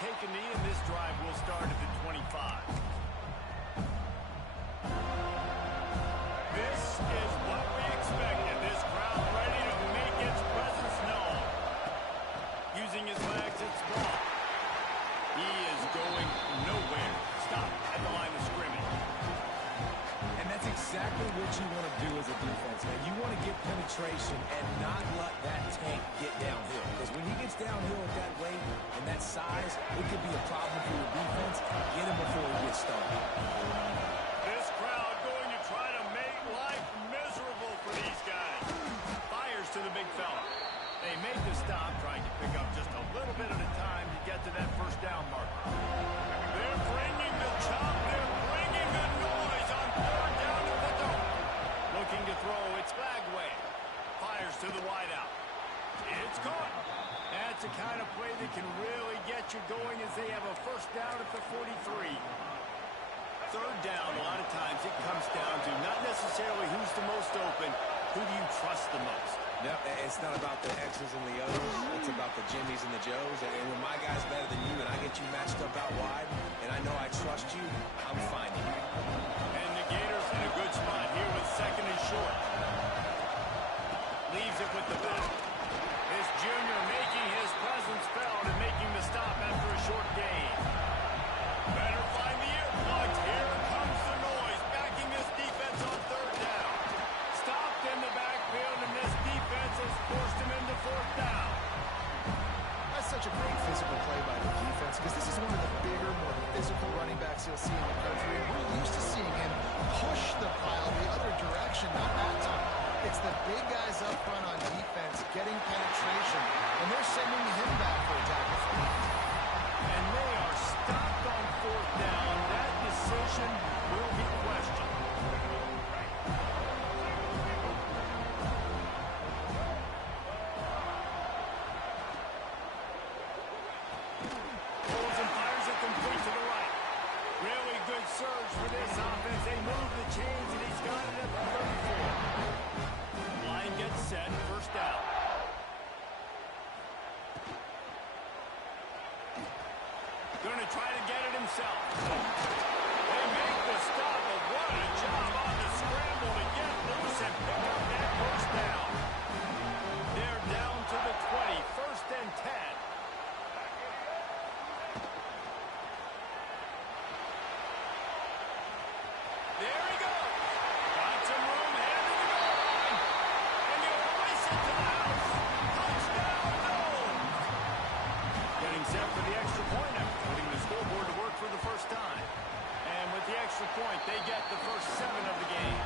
take a knee, and this drive will start at the 25. This is what we expected. This crowd ready to make its presence known. Using his legs, it's ball. He is going nowhere. Stop at the line of scrimmage. And that's exactly what you want to do as a defense, man. You want to get penetration and not let that tank get downhill. Because when he gets downhill at that weight and that size, it could be a problem for your defense. Get him before he gets started. This crowd going to try to make life miserable for these guys. Fires to the big fella. They made the stop, trying to pick up just a little bit at a time to get to that first down marker. They're bringing the chop. They're bringing the noise on third down to the dome. Looking to throw. It's Bagway. Fires to the wideout. It's caught. That's the kind of play that can really get you going as they have a first down at the 43. Third down, a lot of times it comes down to not necessarily who's the most open, who do you trust the most? No, it's not about the X's and the O's. It's about the Jimmies and the Joes. And when my guy's better than you and I get you matched up out wide, and I know I trust you, I'm finding you. And the Gators in a good spot here with second and short. Leaves it with the back. This junior making his presence felt and making the stop after a short gain. Better find the earplugs. Here comes the noise, backing this defense on third down. Stopped in the backfield, and this defense has forced him into fourth down. That's such a great physical play by the defense because this is one of the bigger, more physical running backs you'll see in the country. And we're used to seeing him push the pile the other direction, not that time. It's the big guys up front on defense getting penetration, and they're sending him back for a tackle. And they are stopped on fourth down. That decision will be questioned. Pulls and fires it complete to the right. Really good surge for this offense. They move the chains, and he's got it at the 34. Line gets set, first down. Going to try to get it himself. They make the stop, but what a job on the scramble to get loose and pick up that first down. They're down to the 20, first and 10. There he goes. Got some room headed to the goal line. And he'll race it to the house. Touchdown, Dome. Getting set for the extra point after putting the scoreboard to work for the first time. And with the extra point, they get the first 7 of the game.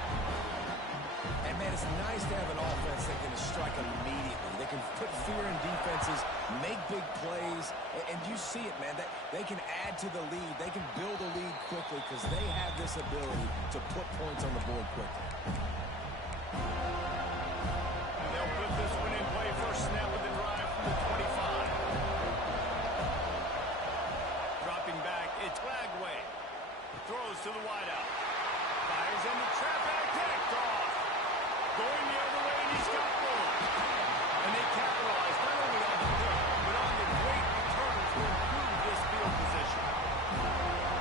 And, man, it's nice to have an offense that can strike immediately. They can put fear in defenses, make big plays, and you see it, man. They can add to the lead. They can build a lead quickly because they have this ability to put points on the board quickly. And they'll put this one in play first snap of the drive from the 25. Dropping back, it's Bagway. Throws to the wideout. Fires in the trap and picked off. Going the other way, and he's got room. And they capitalize not only on the pick, but on the great return to improve this field position.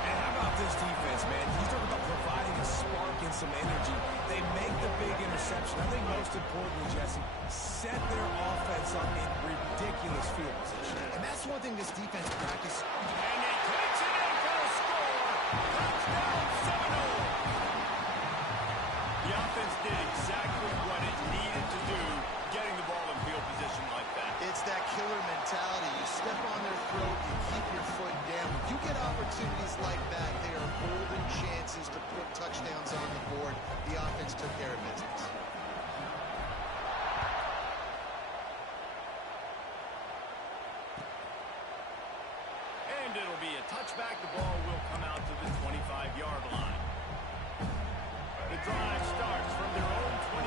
And how about this defense, man? You talk about providing a spark and some energy. They make the big interception. I think most importantly, Jesse, set their offense up in ridiculous field position. And that's one thing this defense practices. And he takes it in for a score. Touchdown, 7-0. The offense did exactly what it needed to do, getting the ball in field position like that. It's that killer mentality. You step on their throat, you keep your foot down. When you get opportunities like that, they are golden chances to put touchdowns on the board. The offense took care of business. And it'll be a touchback. The ball will come out to the 25-yard line. The drive starts from their own 25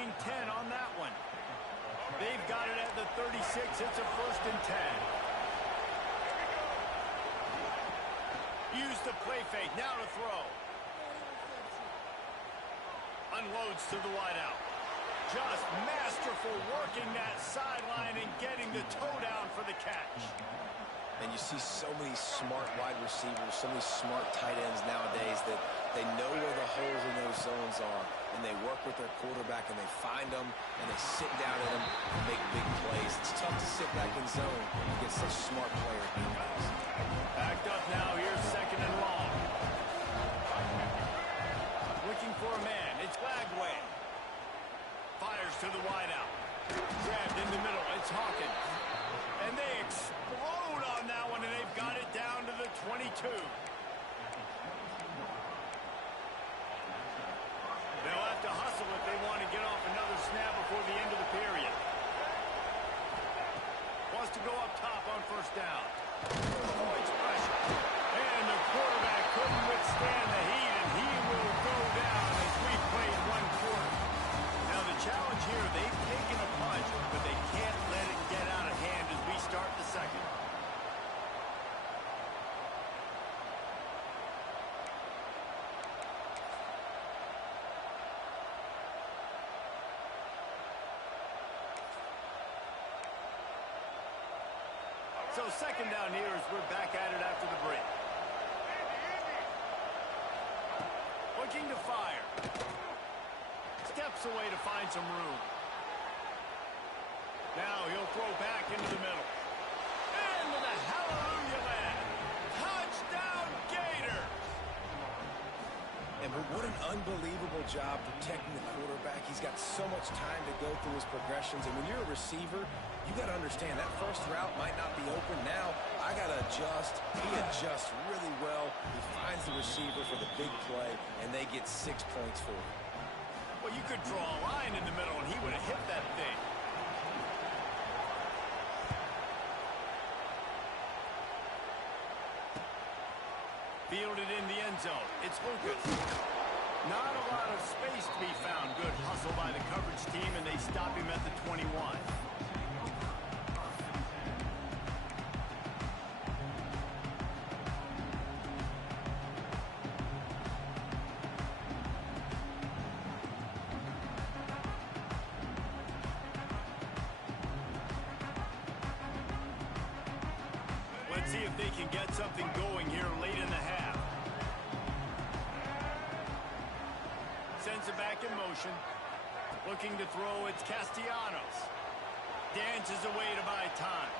gaining 10 on that one. They've got it at the 36. It's a 1st and 10. Use the play fake. Now to throw. Unloads to the wideout. Just masterful working that sideline and getting the toe down for the catch. And you see so many smart wide receivers, so many smart tight ends nowadays that they know where the holes in those zones are, and they work with their quarterback, and they find them, and they sit down in them and make big plays. It's tough to sit back in zone against such smart players nowadays. Backed up now. Here's 2nd and long. Looking for a man. It's Lagway. Fires to the wideout. Grabbed in the middle. It's Hawkins. And they explode on that one, and they've got it down to the 22. They'll have to hustle if they want to get off another snap before the end of the period. Wants to go up top on 1st down. Avoids pressure. And the quarterback couldn't withstand the heat, and he will go down as we've played 1 quarter. Now the challenge here, they've taken a punch, but they can't let it get out of hand as we start the 2nd. So 2nd down here as we're back at it after the break. Looking to fire. Steps away to find some room. Now he'll throw back into the middle. Into the hallelujah land. Touchdown Gators! And what an unbelievable job protecting the quarterback. He's got so much time to go through his progressions. And when you're a receiver, you got to understand that first route might not be open. Now I got to adjust. He adjusts really well. He finds the receiver for the big play, and they get 6 points for it. Well, you could draw a line in the middle, and he would have hit that thing. Fielded in the end zone. It's Lucas. Not a lot of space to be found. Good hustle by the coverage team, and they stop him at the 21. Let's see if they can get something going here late in the half. Sends it back in motion. Looking to throw, it's Castellanos. Dances away to buy time.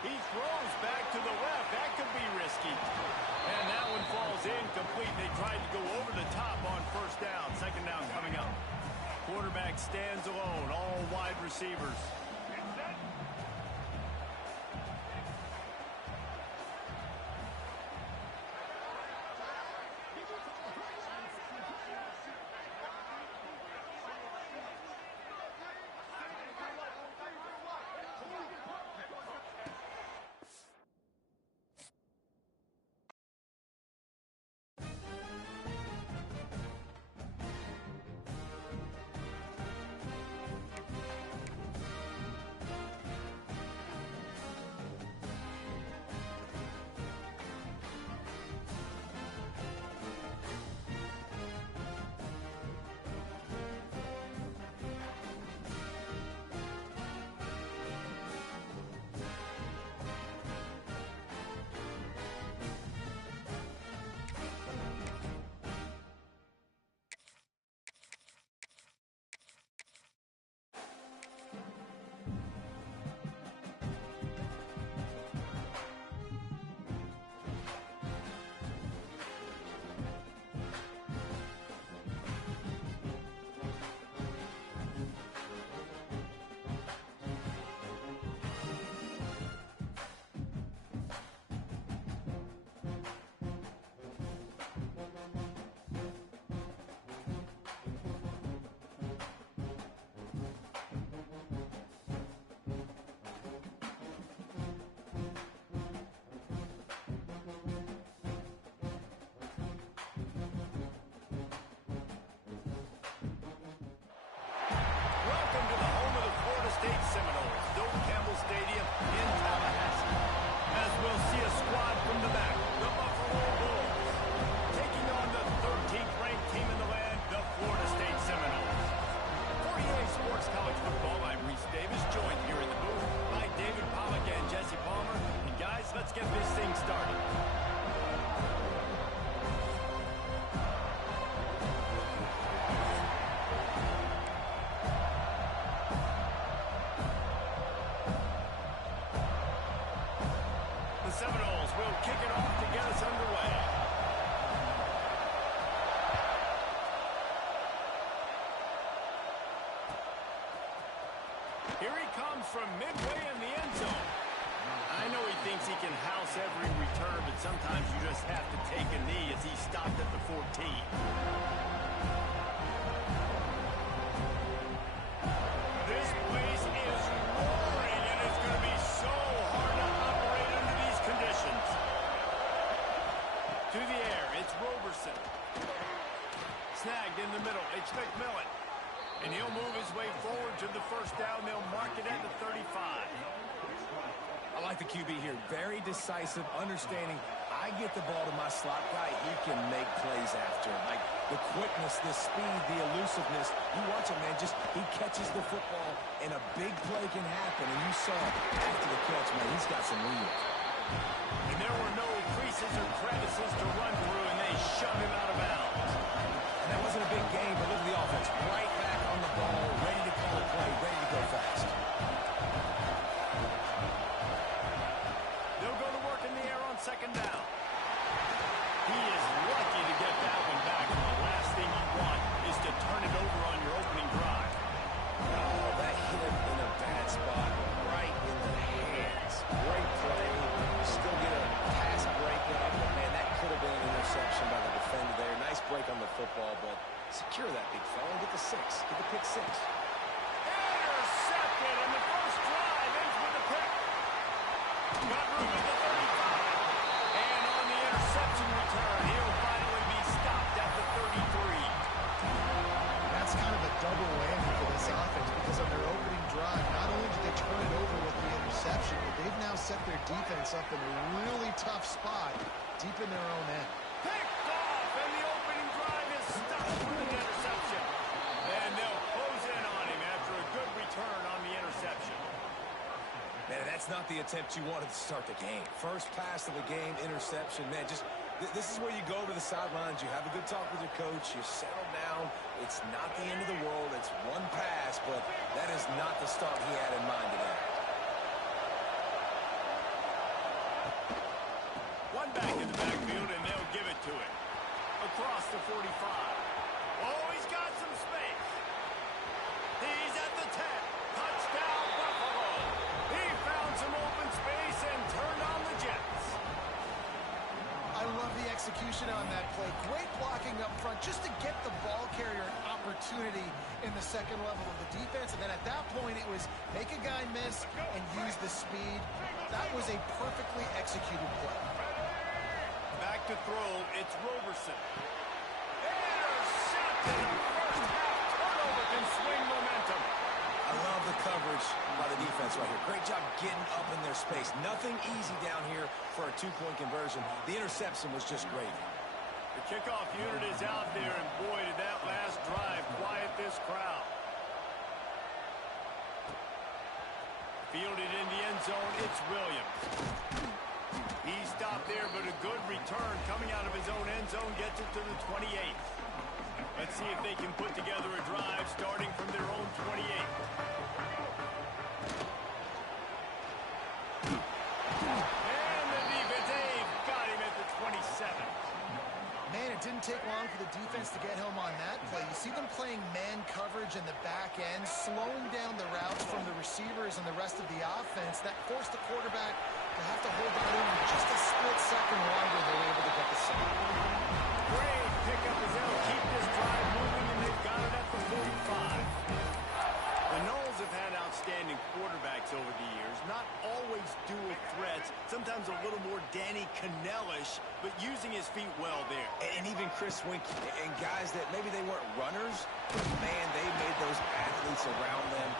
He throws back to the left. That could be risky. And that one falls incomplete. They tried to go over the top on 1st down. 2nd down coming up. Quarterback stands alone. All wide receivers. State Seminoles, Doak Campbell Stadium in Tallahassee. As we'll see a squad from the back, the Buffalo Bulls, taking on the 13th ranked team in the land, the Florida State Seminoles. For EA Sports College Football, I'm Reese Davis, joined here in the booth by David Pollack and Jesse Palmer. And guys, let's get this thing started. The Seminoles will kick it off to get us underway. Here he comes from midway in the end zone. I know he thinks he can house every return, but sometimes you just have to take a knee as he stopped at the 14. This place is roaring, and it's going to be so hard to operate under these conditions. To the air, it's Roberson. Snagged in the middle, it's McMillan. And he'll move his way forward to the first down. They'll mark it at the 35. I like the QB here. Very decisive, understanding. I get the ball to my slot guy. He can make plays after. Like the quickness, the speed, the elusiveness. You watch it, man. Just he catches the football, and a big play can happen. And you saw after the catch, man, he's got some wheels. And there were no creases or crevices to run through, and they shoved him out of bounds. And that wasn't a big game, but look at the offense. Right back on the ball, ready to call a play, ready to go fast. They'll go to work in the air on second down. He is lucky to get that one back, and the last thing you want is to turn it over on your opening drive. Oh, that hit him in a bad spot, right in the hands. Great play. Still get a pass breakup, but man, that could have been an interception by the defender there. Nice break on the football, but secure that big fella and get the 6. Get the pick 6. Intercepted, and the first drive ends with a pick. Got room at the 35. And on the interception return, he'll finally be stopped at the 33. That's kind of a double whammy for this offense because on their opening drive, not only did they turn it over with the interception, but they've now set their defense up in a really tough spot deep in their own end. Picked off, and the opening drive is stopped with an interception. And they'll close in on him after a good return on the interception. Man, that's not the attempt you wanted to start the game. First pass of the game, interception. Man, just this is where you go to the sidelines. You have a good talk with your coach. You settle down. It's not the end of the world. It's one pass, but that is not the start he had in mind today. One back in the backfield, and they'll give it to him. Across the 45. Oh, he's got some space. He's at the 10. Touchdown, Buffalo. He found some open space and turned on the Jets. I love the execution on that play. Great blocking up front just to get the ball carrier an opportunity in the second level of the defense. And then at that point, it was make a guy miss and use the speed. That was a perfectly executed play. Back to throw, it's Roberson. Intercepted. A first half turnover can swing momentum. I love the coverage by the defense right here. Great job getting up in their space. Nothing easy down here for a 2-point conversion. The interception was just great. The kickoff unit is out there, and boy, did that last drive quiet this crowd. Fielded in the end zone, it's Williams. He stopped there, but a good return coming out of his own end zone gets it to the 28. Let's see if they can put together a drive starting from their own 28. And the defense, they've got him at the 27. Man, it didn't take long for the defense to get home on that play. You see them playing man coverage in the back end, slowing down the routes from the receivers and the rest of the offense. That forced the quarterback to have to hold on to him just a split second longer. They were able to get the sack. Great pickup as they'll keep this drive moving, and they've got it at the 45. The Noles have had outstanding quarterbacks over the years. Not always dual threats. Sometimes a little more Danny Cannell-ish, but using his feet well there. And even Chris Wink and guys that maybe they weren't runners, but man, they made those athletes around them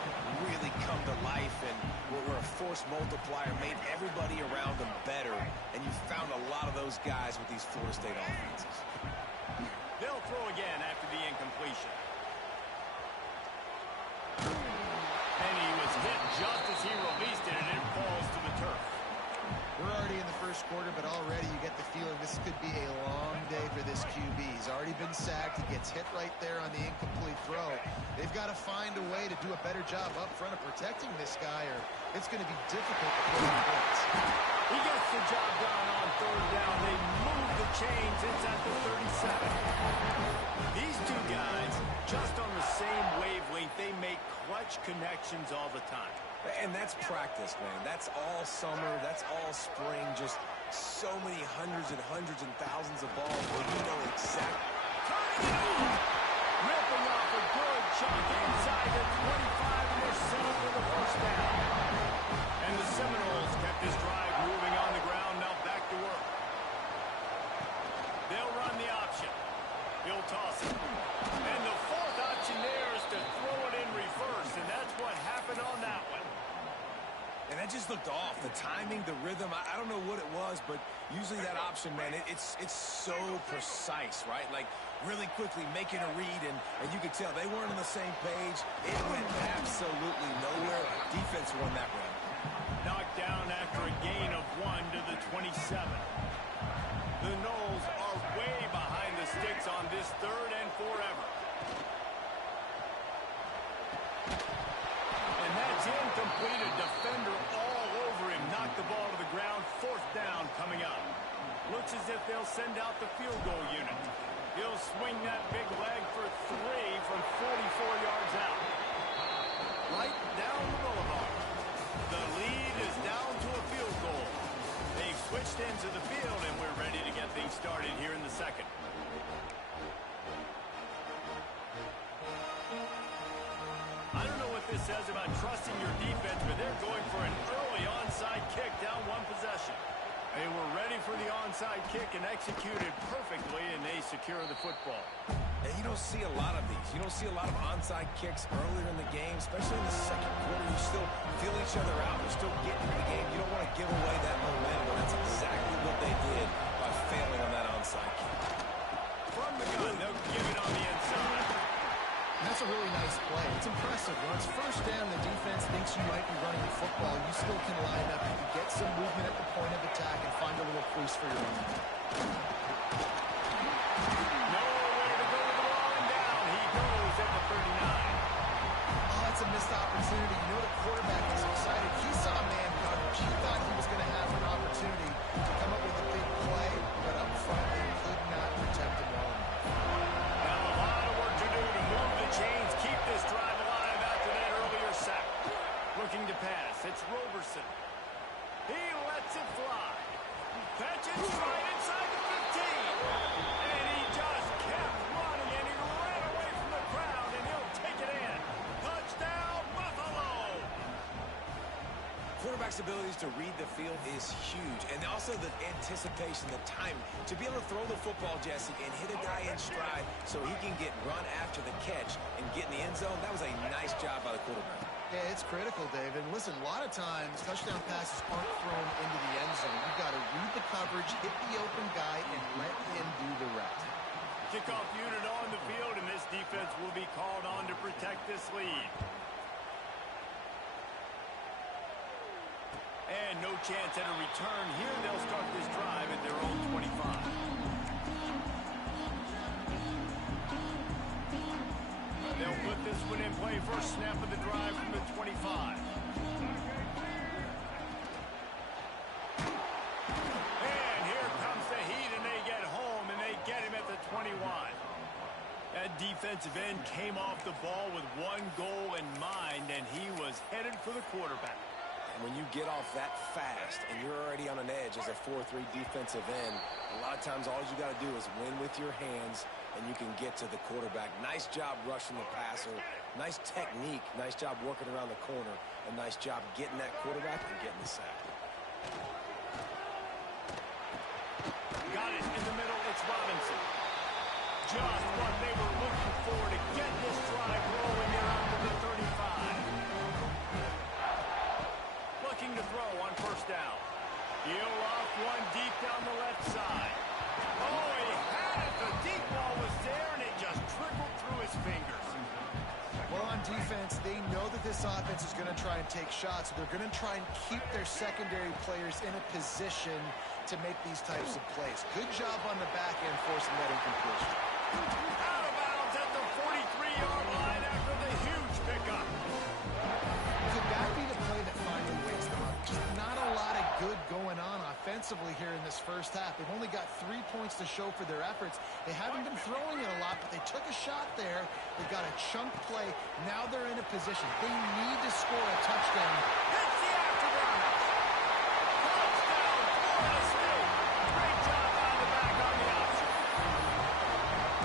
really come to life and were a force multiplier, made everybody around them better. And you found a lot of those guys with these Florida State offenses. They'll throw again after the incompletion. And he was hit just as he released it, and it falls to the turf. We're already in the first quarter, but already you get the feeling this could be a long day for this QB. He's already been sacked. He gets hit right there on the incomplete throw. They've got to find a way to do a better job up front of protecting this guy, or it's going to be difficult to put on points. He gets the job done on third down. They move the chains inside the 37. These two guys, just on the same wavelength, they make clutch connections all the time. And that's practice, man. That's all summer. That's all spring. Just so many hundreds and thousands of balls where you know exactly. Turning it off. Ripping off a good chunk inside the 25, and they're settled for the first down. And the Seminoles kept this drive moving on the ground. Now back to work. They'll run the option. He'll toss it. And the fourth option there is to throw it in reverse, and that's what happened on that one. And that just looked off. The timing, the rhythm, I don't know what it was, but usually that option, man, it's so precise, right? Like really quickly making a read, and you could tell they weren't on the same page. It went absolutely nowhere. Defense won that run. Knocked down after a gain of 1 to the 27. The Noles are way behind the sticks on this third and forever. And that's incomplete. A defender all over him. Knocked the ball to the ground. Fourth down coming up. Looks as if they'll send out the field goal unit. He'll swing that big leg for 3 from 44 yards out. Right down the boulevard. The lead is down to a field goal. They've switched ends of the field, and we're ready to get things started here in the second. I don't know what this says about trusting your defense, but they're going for an early onside kick down one possession. They were ready for the onside kick and executed perfectly, and they secure the football. And you don't see a lot of these. You don't see a lot of onside kicks earlier in the game, especially in the second quarter. You still feel each other out. You're still getting into the game. You don't want to give away that momentum. And that's exactly what they did by failing on that onside kick. From the gun, they'll give it on the inside. That's a really nice play. It's impressive. When it's first down, the defense thinks you might be running the football. You still can line up. You can get some movement at the point of attack and find a little crease for your own. Nowhere to go with the ball and down. He goes at the 39. Oh, that's a missed opportunity. You know the quarterback is excited. He saw man coverage. He thought he was going to have an opportunity to come up with a big play, but up front, they could not protect him well enough. Now a lot of work to do to move the chains, keep this drive alive after that earlier sack. Looking to pass. It's Roberson. He lets it fly. Catches right inside the 15. And he just kept running, and he ran away from the crowd, and he'll take it in. Touchdown, Buffalo! Quarterback's abilities to read the field is huge. And also the anticipation, the timing. To be able to throw the football, Jesse, and hit a guy in stride so he can get run after the catch and get in the end zone, that was a nice job by the quarterback. Yeah, it's critical, David. Listen, a lot of times, touchdown passes aren't thrown into the end zone. You've got to read the coverage, hit the open guy, and let him do the rest. Kickoff unit on the field, and this defense will be called on to protect this lead. And no chance at a return here. They'll start this drive at their own 25. They'll put this one in play. First snap of the drive from the 25. And here comes the heat, and they get home, and they get him at the 21. That defensive end came off the ball with one goal in mind, and he was headed for the quarterback. When you get off that fast and you're already on an edge as a 4-3 defensive end, a lot of times all you got to do is win with your hands and you can get to the quarterback. Nice job rushing the passer Nice technique, nice job working around the corner, and nice job getting that quarterback and getting the sack. Got it in the middle, it's Robinson. Just what they were looking for to get this drive rolling around to the 35. Looking to throw on first down. He'll off one deep down the left side. Oh, he had it. The deep ball was there, and it just trickled through his fingers. Well, on defense, they know that this offense is going to try and take shots. So they're going to try and keep their secondary players in a position to make these types of plays. Good job on the back end forcing that incompletion. Out of bounds at the 43-yard line after the huge pickup. Could that be the play that finally wakes them up? Just not a lot of good going on offensively here in this first half. They've only got 3 points to show for their efforts. They haven't been throwing it a lot, but they took a shot there. They got a chunk play. Now they're in a position. They need to score a touchdown. Hits the afterburners. Touchdown, Florida State. Great job by the back on the option.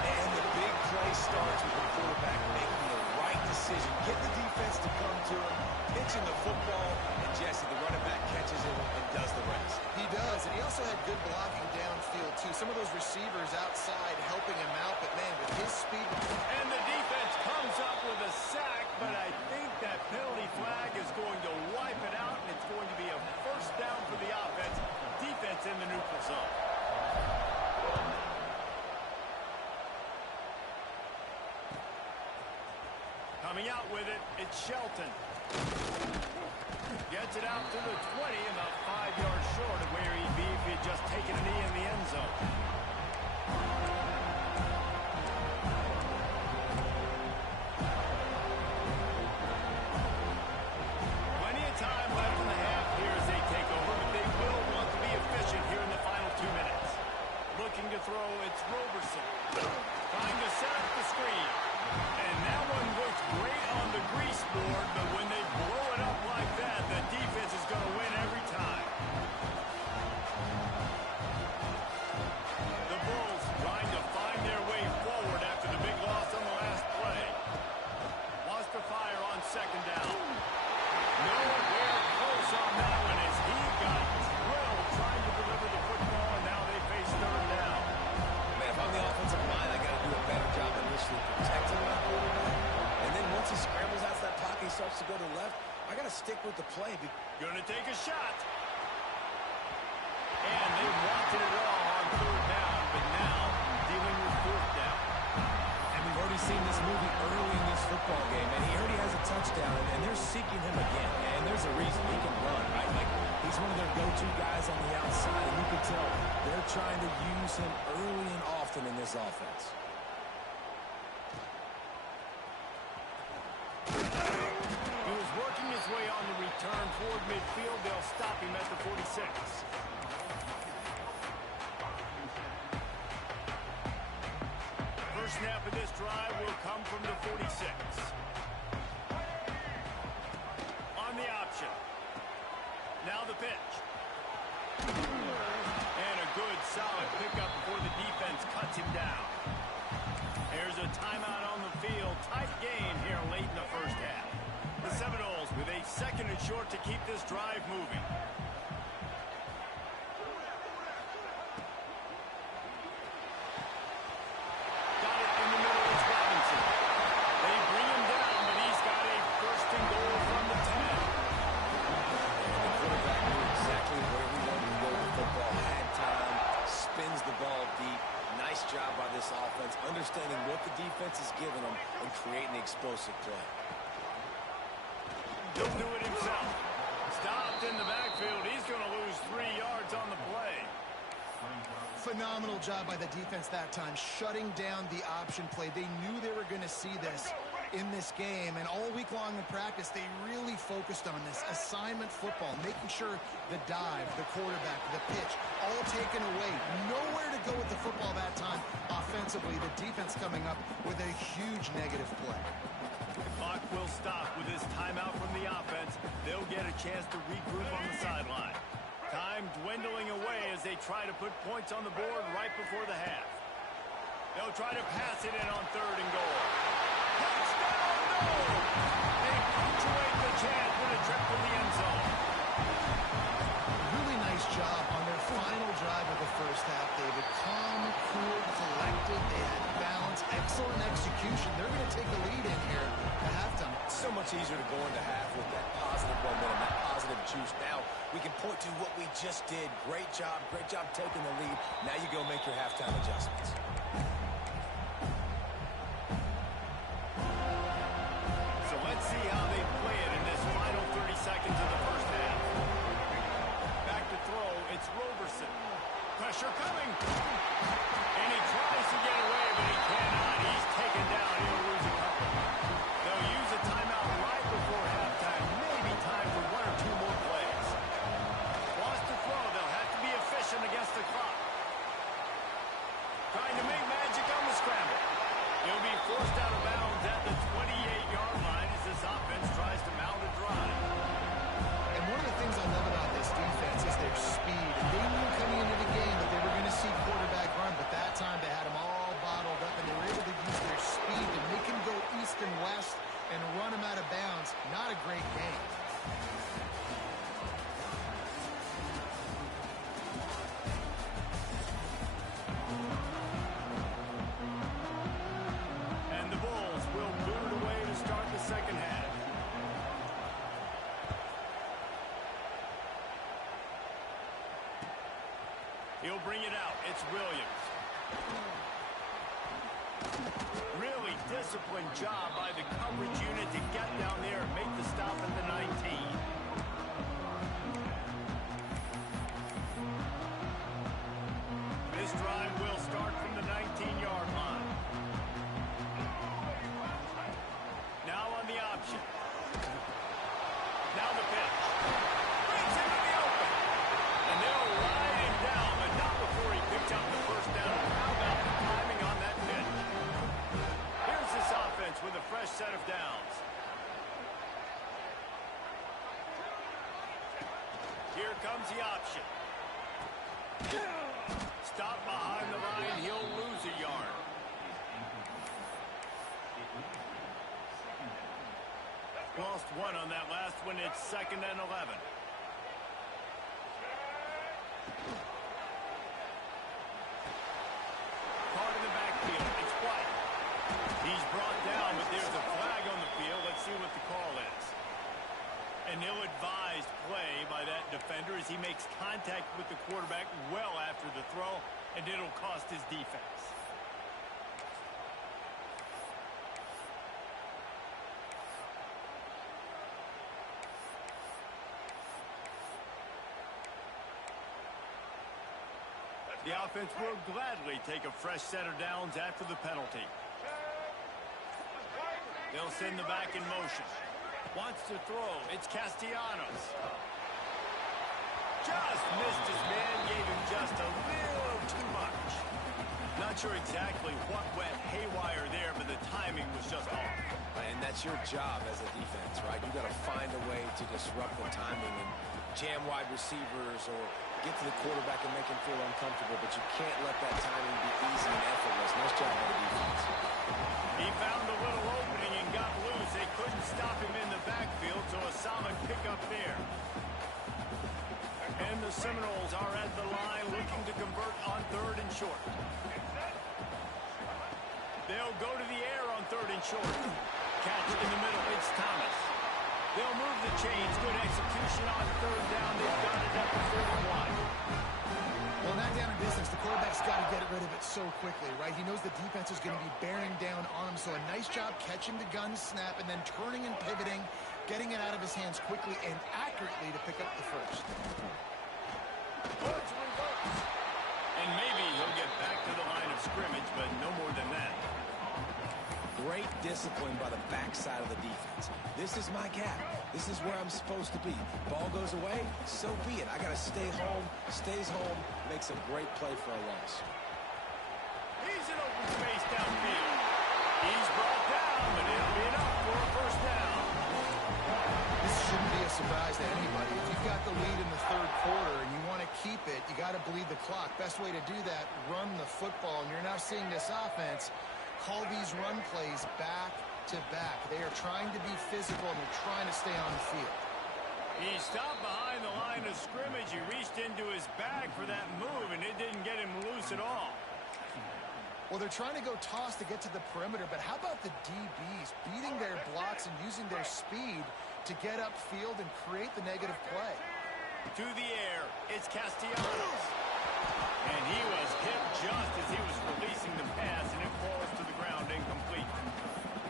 And the big play starts with the quarterback making the right decision, getting the defense to come to him, pitching the football, and Jesse, the running back, catches it and does the rest. He does, and he also had good blocking downfield, too. Some of those receivers outside helping him out, but, man, with his speed. And the defense comes up with a sack, but I think that penalty flag is going to wipe it out, and it's going to be a first down for the offense. Defense in the neutral zone. Coming out with it, it's Shelton. Gets it out to the 20, about 5 yards short of where he'd be if he had just taken a knee in the end zone. Plenty of time left in the half here as they take over, but they will want to be efficient here in the final 2 minutes. Looking to throw, it's Roberson. Trying to set up the screen. And that one looks great on the grease board, but when they blow it up like that, the defense is going to win every time. The Bulls trying to find their way forward after the big loss on the last play. Wants to fire on second down. Nowhere close on that one as he got drilled trying to deliver the football, and now they face third down. Man, if I'm the offensive line, I got to do a better job initially protecting my quarterback. And then once he scrambles out of that pocket, he starts to go to the left, I got to stick with the play. Gonna take a shot. And they wanted it all on third down, but now dealing with fourth down. And we've already seen this movie early in this football game, and he already has a touchdown, and they're seeking him again. And there's a reason he can run, right? Like, he's one of their go-to guys on the outside, and you can tell they're trying to use him early and often in this offense. He was working his way on the return toward midfield. They'll stop him at the 46. First snap of this drive will come from the 46. On the option. Now the pitch. And a good, solid pickup before the defense cuts him down. There's a timeout on the field. Tight game here late in the first half. The Seminoles with a second and short to keep this drive moving. Got it in the middle. It's Robinson. They bring him down, but he's got a first and goal from the 10. And the quarterback knew exactly where he wanted to go with the football. Had time, spins the ball deep. Nice job by this offense, understanding what the defense is giving them and creating the explosive play. He'll do it himself. Stopped in the backfield. He's going to lose 3 yards on the play. Phenomenal job by the defense that time, shutting down the option play. They knew they were going to see this in this game, and all week long in practice, they really focused on this assignment football, making sure the dive, the quarterback, the pitch, all taken away. Nowhere to go with the football that time offensively. The defense coming up with a huge negative play. The clock will stop with this timeout from the offense. They'll get a chance to regroup on the sideline. Time dwindling away as they try to put points on the board right before the half. They'll try to pass it in on third and goal. Touchdown! They punctuate the chance with a trip to the end zone. Really nice job on their final drive of the first half, David. Calm, cool, collected. They had balance, excellent execution. They're going to take a lead in here at halftime. It's so much easier to go into half with that positive momentum, that positive juice. Now we can point to what we just did. Great job taking the lead. Now you go make your halftime adjustments. So let's see how they play it in this final 30 seconds of the first half. Back to throw, it's Roberson. Pressure coming. And he tries to get away, but he cannot. He's taken down. He'll lose a couple. They'll use a timeout right before halftime. Maybe time for one or two more plays. Wants to throw. They'll have to be efficient against the clock. Trying to make magic on the scramble. He'll be forced out of bounds at the 28-yard line as this offense tries to mount a drive. And one of the things I love about this defense is their speed. And they knew coming into the game that they were going to see quarterback run, but that time they had them all bottled up, and they were able to use their speed to make him go east and west and run him out of bounds. Not a great game. And the Bulls will boot it away to start the second half. He'll bring it out. It's Williams. Really disciplined job by the coverage unit to get down there and make the stop at the 19. This drive will start from the 19-yard line. Now on the option. Now the pitch. Brings into the open. And they'll ride him down, but not before he picks up the first down. How about the timing on that pitch? Here's this offense with a fresh set of downs. Here comes the option. Stop behind the line. He'll lose a yard. Lost one on that last one. It's 2nd and 11. Caught in the backfield. It's White. He's brought down, but there's a flag on the field. Let's see what the call is. An ill-advised play by that defender as he makes contact with the quarterback well after the throw, and it'll cost his defense. The offense will gladly take a fresh set of downs after the penalty. They'll send the back in motion. Wants to throw. It's Castellanos. Just missed his man. Gave him just a little too much. Not sure exactly what went haywire there, but the timing was just off. And that's your job as a defense, right? You got to find a way to disrupt the timing and jam wide receivers or get to the quarterback and make him feel uncomfortable, but you can't let that timing be easy and effortless. Nice job by the defense. He found a little opening and got loose. They couldn't stop him in the backfield, so a solid pickup there. And the Seminoles are at the line looking to convert on 3rd and short. They'll go to the air on 3rd and short. Catch in the middle. It's Thomas. They'll move the chains. Good execution on 3rd down. They've got it at the 41. Well, not down in distance. The quarterback's got to get rid of it so quickly, right? He knows the defense is going to be bearing down on him, so a nice job catching the gun snap and then turning and pivoting, getting it out of his hands quickly and accurately to pick up the first. And maybe he'll get back to the line of scrimmage, but no more than that. Great discipline by the backside of the defense. This is my gap. This is where I'm supposed to be. Ball goes away, so be it. I got to stay home. Stays home. Makes a great play for a loss. He's in open space downfield. He's brought down, but it'll be enough for a first down. This shouldn't be a surprise to anybody. If you've got the lead in the 3rd quarter and you want to keep it, you got to bleed the clock. Best way to do that, run the football. And you're now seeing this offense call these run plays back back-to-back. They are trying to be physical, and they're trying to stay on the field. He stopped behind the line of scrimmage. He reached into his bag for that move, and it didn't get him loose at all. Well, they're trying to go toss to get to the perimeter, but how about the DBs beating their blocks and using their speed to get upfield and create the negative play? To the air, it's Castellanos. And he was hit just as he was releasing the pass, and it falls to the ground incomplete.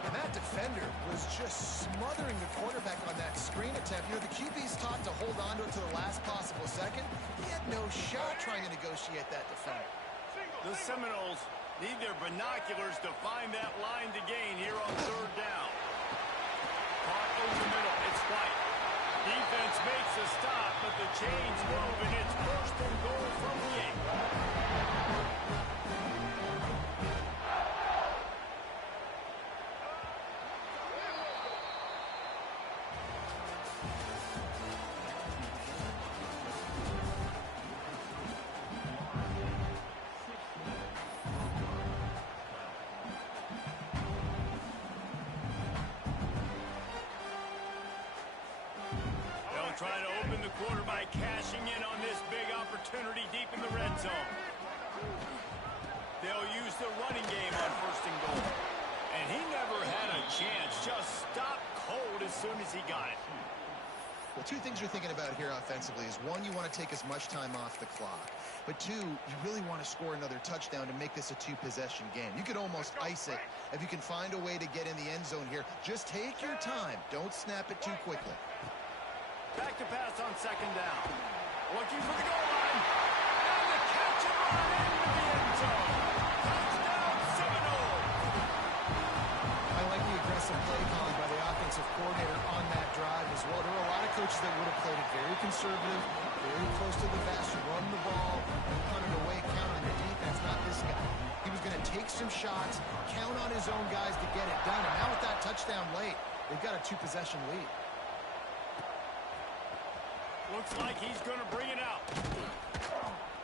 And that defender was just smothering the quarterback on that screen attempt. You know, the QB's taught to hold on to it to the last possible second. He had no shot trying to negotiate that defender. The Seminoles need their binoculars to find that line to gain here on third down. Caught over the middle. It's White. Defense makes a stop, but the chains move, and it's first and goal from the 8. Trying to open the quarter by cashing in on this big opportunity deep in the red zone. They'll use the running game on first and goal. And he never had a chance. Just stopped cold as soon as he got it. Well, two things you're thinking about here offensively is, one, you want to take as much time off the clock. But two, you really want to score another touchdown to make this a two-possession game. You could almost ice it if you can find a way to get in the end zone here. Just take your time. Don't snap it too quickly. Back to pass on second down. Looking for the goal line. And the catch and run into the end zone. Touchdown, Seminole. I like the aggressive play calling by the offensive coordinator on that drive as well. There were a lot of coaches that would have played it very conservative, very close to the vest, run the ball, and punt it away, count on the defense, not this guy. He was going to take some shots, count on his own guys to get it done. And now with that touchdown late, they've got a two-possession lead. Looks like he's going to bring it out.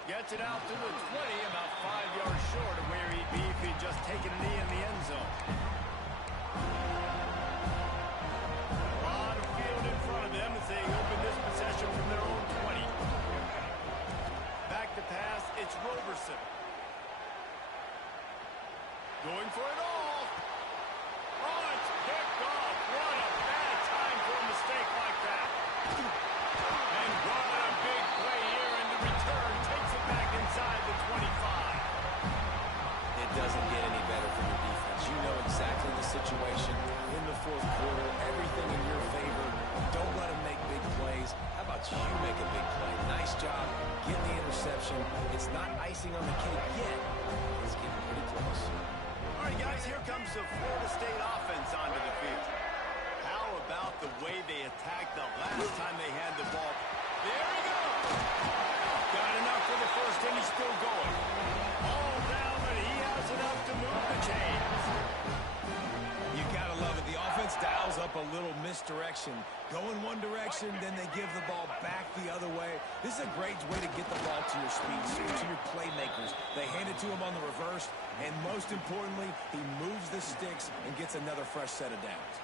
Gets it out to the 20, about 5 yards short of where he'd be if he'd just taken a knee in the end zone. A lot of field in front of them as they open this possession from their own 20. Back to pass, it's Roberson. Going for it all. Oh, it's picked off. What a bad time for a mistake like that. And what a big play here, and the return takes it back inside the 25. It doesn't get any better for your defense. You know exactly the situation in the fourth quarter. Everything in your favor. Don't let them make big plays. How about you make a big play? Nice job getting the interception. It's not icing on the cake yet. It's getting pretty close. All right, guys, here comes the Florida State offense onto the field. How about the way they attacked the last time they had the ball? There he goes. Got enough for the first, and he's still going. All down, but he has enough to move the chains. You gotta love it. The offense dials up a little misdirection. Go in one direction, then they give the ball back the other way. This is a great way to get the ball to your speedsters, to your playmakers. They hand it to him on the reverse, and most importantly, he moves the sticks and gets another fresh set of downs.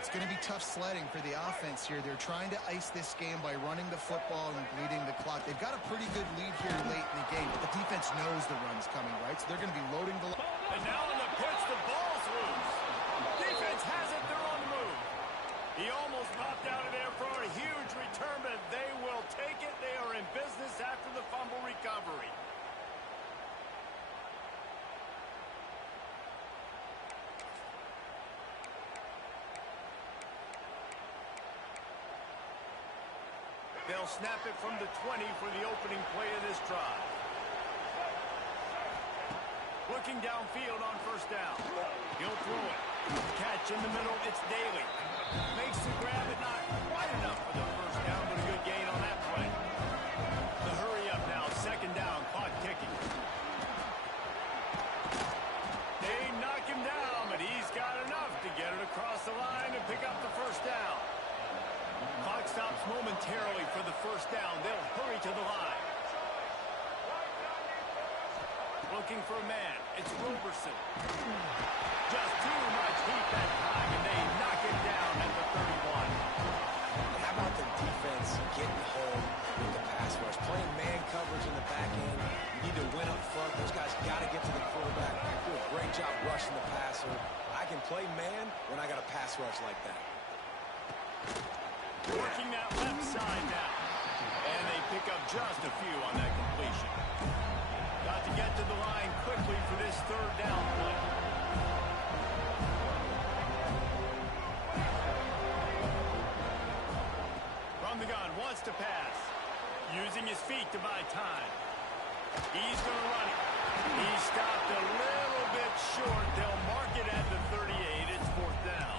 It's going to be tough sledding for the offense here. They're trying to ice this game by running the football and bleeding the clock. They've got a pretty good lead here late in the game, but the defense knows the run's coming, right? So they're going to be loading the... And now on the pitch, the ball's loose. Defense has it. They're on the move. He almost popped out of there for a huge return, but they will take it. They are in business after the fumble recovery. They'll snap it from the 20 for the opening play of this drive. Looking downfield on first down. He'll throw it. Catch in the middle. It's Daly. Makes the grab, it not quite enough for the first down, but a good gain on that play. The hurry up now. Second down. Clock ticking. They knock him down, but he's got enough to get it across the line and pick up the first down. Clock stops momentarily for the first down. They'll hurry to the line. Looking for a man. It's Roberson. Just too much heat that time, and they knock it down at the 31. How about the defense getting home with the pass rush? Playing man coverage in the back end. You need to win up front. Those guys got to get to the quarterback. Do a great job rushing the passer. I can play man when I got a pass rush like that. Working that left side now. And they pick up just a few on that completion. Got to get to the line quickly for this third down play. From the gun, wants to pass. Using his feet to buy time. He's going to run it. He's stopped a little bit short. They'll mark it at the 38. It's fourth down.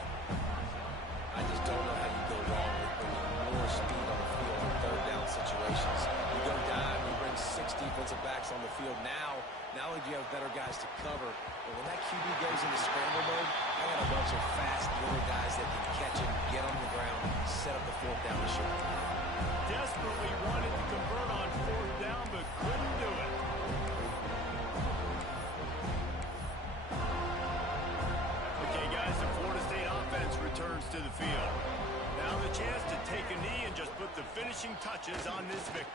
I just don't know how you go wrong with bringing more speed on the field in third down situations. You go dive, you bring 6 defensive backs on the field. Now not only do you have better guys to cover, but when that QB goes into scramble mode, I got a bunch of fast little guys that can catch it, get on the ground, set up the fourth down short. Desperately wanted to convert on fourth down, but couldn't do it. Okay, guys, the Florida State offense returns to the field. Now the chance to take a knee and just put the finishing touches on this victory.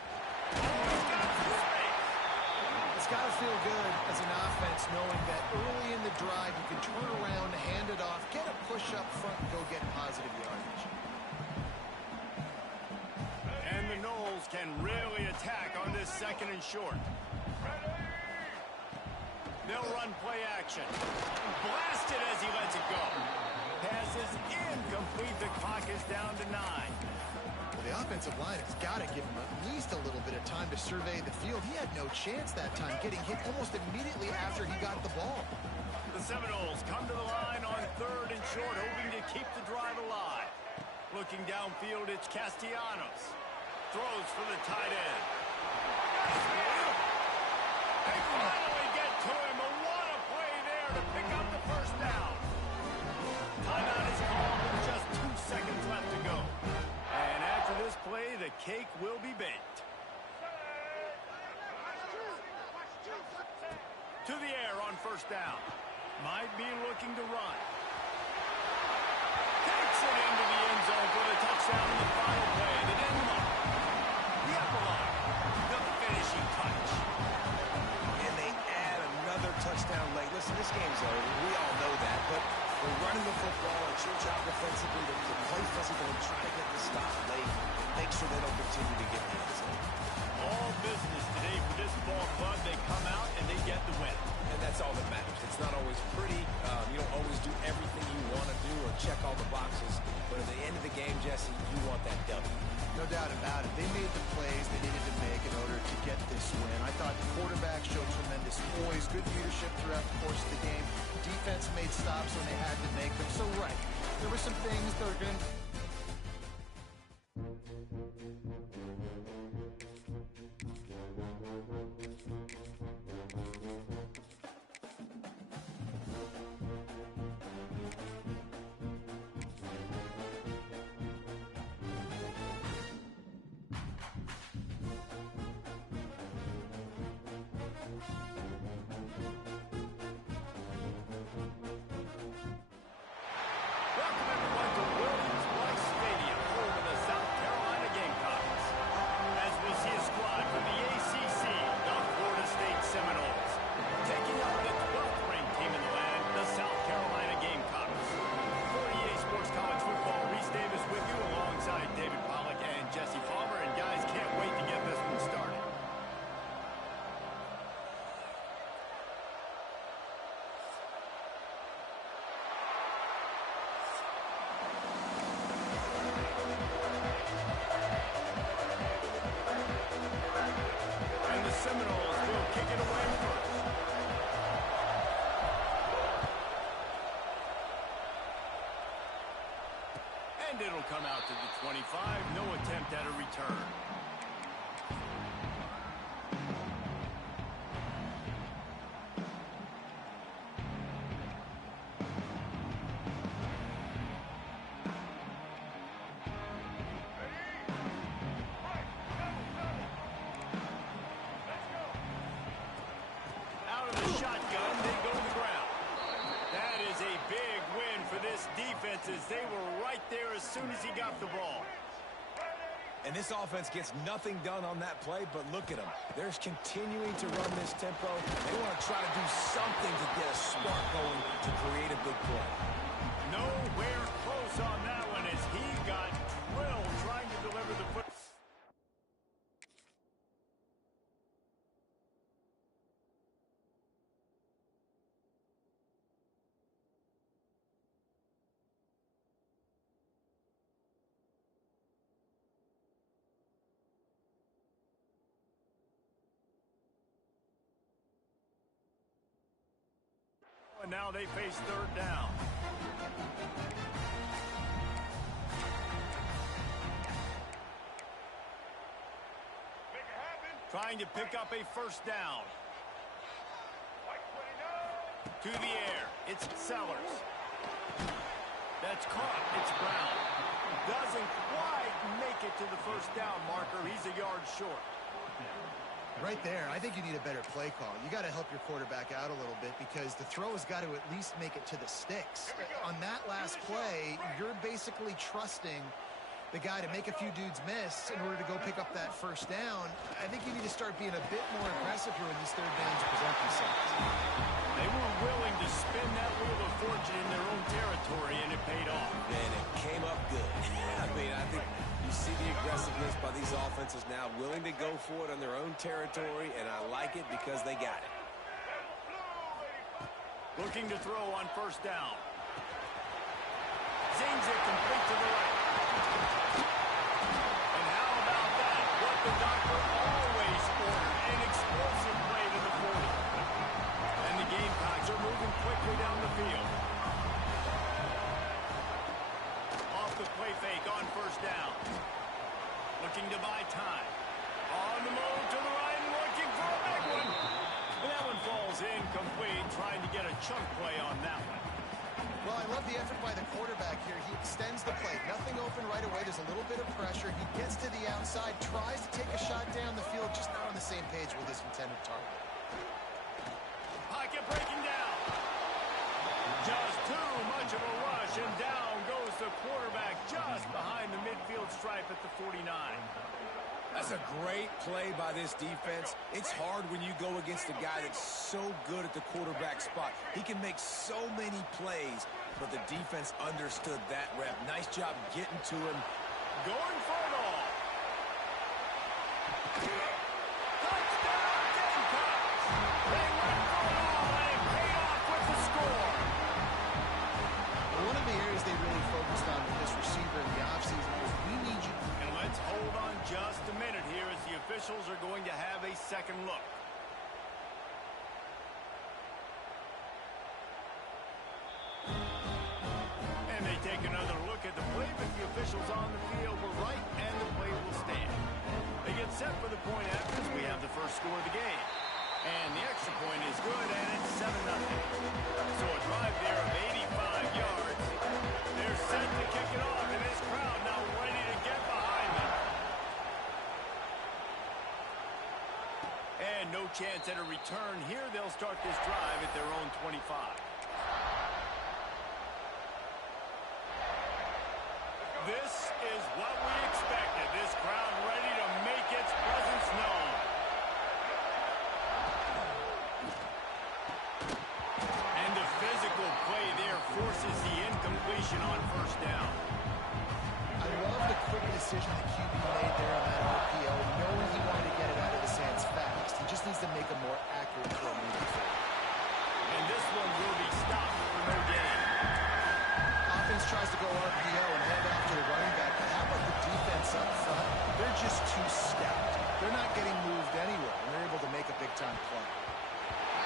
It's got to feel good as an offense knowing that early in the drive you can turn around, hand it off, get a push up front, and go get positive yardage. And the Noles can really attack on this second and short. They'll run play action. Blasted as he lets it go. Passes incomplete. The clock is down to 9. Well, the offensive line has got to give him at least a little bit of time to survey the field. He had no chance that time, getting hit almost immediately after he got the ball. The Seminoles come to the line on third and short, hoping to keep the drive alive. Looking downfield, it's Castellanos. Throws for the tight end. They finally get to him. What a play there to pick up the first down. Timeout is called with just 2 seconds left to go. And after this play, the cake will be baked. To the air on first down. Might be looking to run. Takes it into the end zone for the touchdown in the final play. The end mark. The upper line. The finishing touch. And they add another touchdown late. Listen, this game's over. We all know that. But we're running the football. It's your job defensively to play physical and try to get the stop late and make sure they don't continue to get the end zone. All business today for this ball club. They come out and they get the win. And that's all that matters. It's not always pretty. You don't always do everything you want to do or check all the boxes. But at the end of the game, Jesse, you want that W. No doubt about it. They made the plays they needed to make in order to get this win. I thought the quarterback showed tremendous poise, good leadership throughout the course of the game. Defense made stops when they had to make them. So, right, there were some things that are going to... Welcome everyone to Williams-Brice Stadium, home of the South Carolina Gamecocks. As we see a squad from the ACC, the Florida State Seminoles, taking on the 12th ranked team in the land, the South Carolina Gamecocks. For EA Sports College Football, Reese Davis with you alongside David Pollack and Jesse Palmer. And guys, can't wait to get this one started. And the Seminoles will kick it away first. And it'll come out to the 25. No attempt at a return. Out of this defense is they were right there as soon as he got the ball. And this offense gets nothing done on that play, but look at them. They're continuing to run this tempo. They want to try to do something to get a spark going to create a big play. Nowhere close on that one as he got drilled trying to deliver the foot. And now they face third down. Trying to pick up a first down. To the air. It's Sellers. That's caught. It's Brown. Doesn't quite make it to the first down marker. He's a yard short. Right there, I think you need a better play call. You got to help your quarterback out a little bit because the throw has got to at least make it to the sticks. On that last play, you're basically trusting the guy to make a few dudes miss in order to go pick up that first down. I think you need to start being a bit more aggressive here when these third downs present themselves. They were willing to spin that wheel of fortune in their own territory, and it paid off. And it came up good. I mean, I think you see the aggressiveness by these offenses now, willing to go for it on their own territory, and I like it because they got it. Looking to throw on first down. Zings it complete to the right. And how about that? What the doctor always ordered, an explosive play to the 40. And the Gamecocks are moving quickly down the field. Off the play fake on first down. Looking to buy time. On the move to the right and looking for a big one. And that one falls incomplete, trying to get a chunk play on that one. Well, I love the effort by the quarterback here. He extends the play. Nothing open right away. There's a little bit of pressure. He gets to the outside, tries to take a shot down the field, just not on the same page with his intended target. Pocket breaking down. Just too much of a rush, and down goes the quarterback just behind the midfield stripe at the 49. That's a great play by this defense. It's hard when you go against a guy that's so good at the quarterback spot. He can make so many plays, but the defense understood that rep. Nice job getting to him. Going for it all. Touchdown, Gamecocks! They went for it all, and it paid off with the score. Well, one of the areas they really focused on with this receiver in the offseason was we need you. And let's hold on just a minute here as the officials are going to have a second look. And they take another look at the play, but the officials on the field were right, and the play will stand. They get set for the point after as we have the first score of the game. And the extra point is good, and it's 7-0. So a drive there of 85 yards. They're set to kick it off, and this crowd now ready to get behind them. And no chance at a return here. They'll start this drive at their own 25. This is what we expected. This crowd ready to make its presence known. And the physical play there forces the incompletion on first down. I love the quick decision the QB made there on that RPO, knowing he wanted to get it out of his hands fast. He just needs to make a more accurate throw moving forward. And this one will be stopped for no gain. Offense tries to go RPO and hand off to the running back, but how about the defense up front? They're just too stout. They're not getting moved anywhere, and they're able to make a big-time play.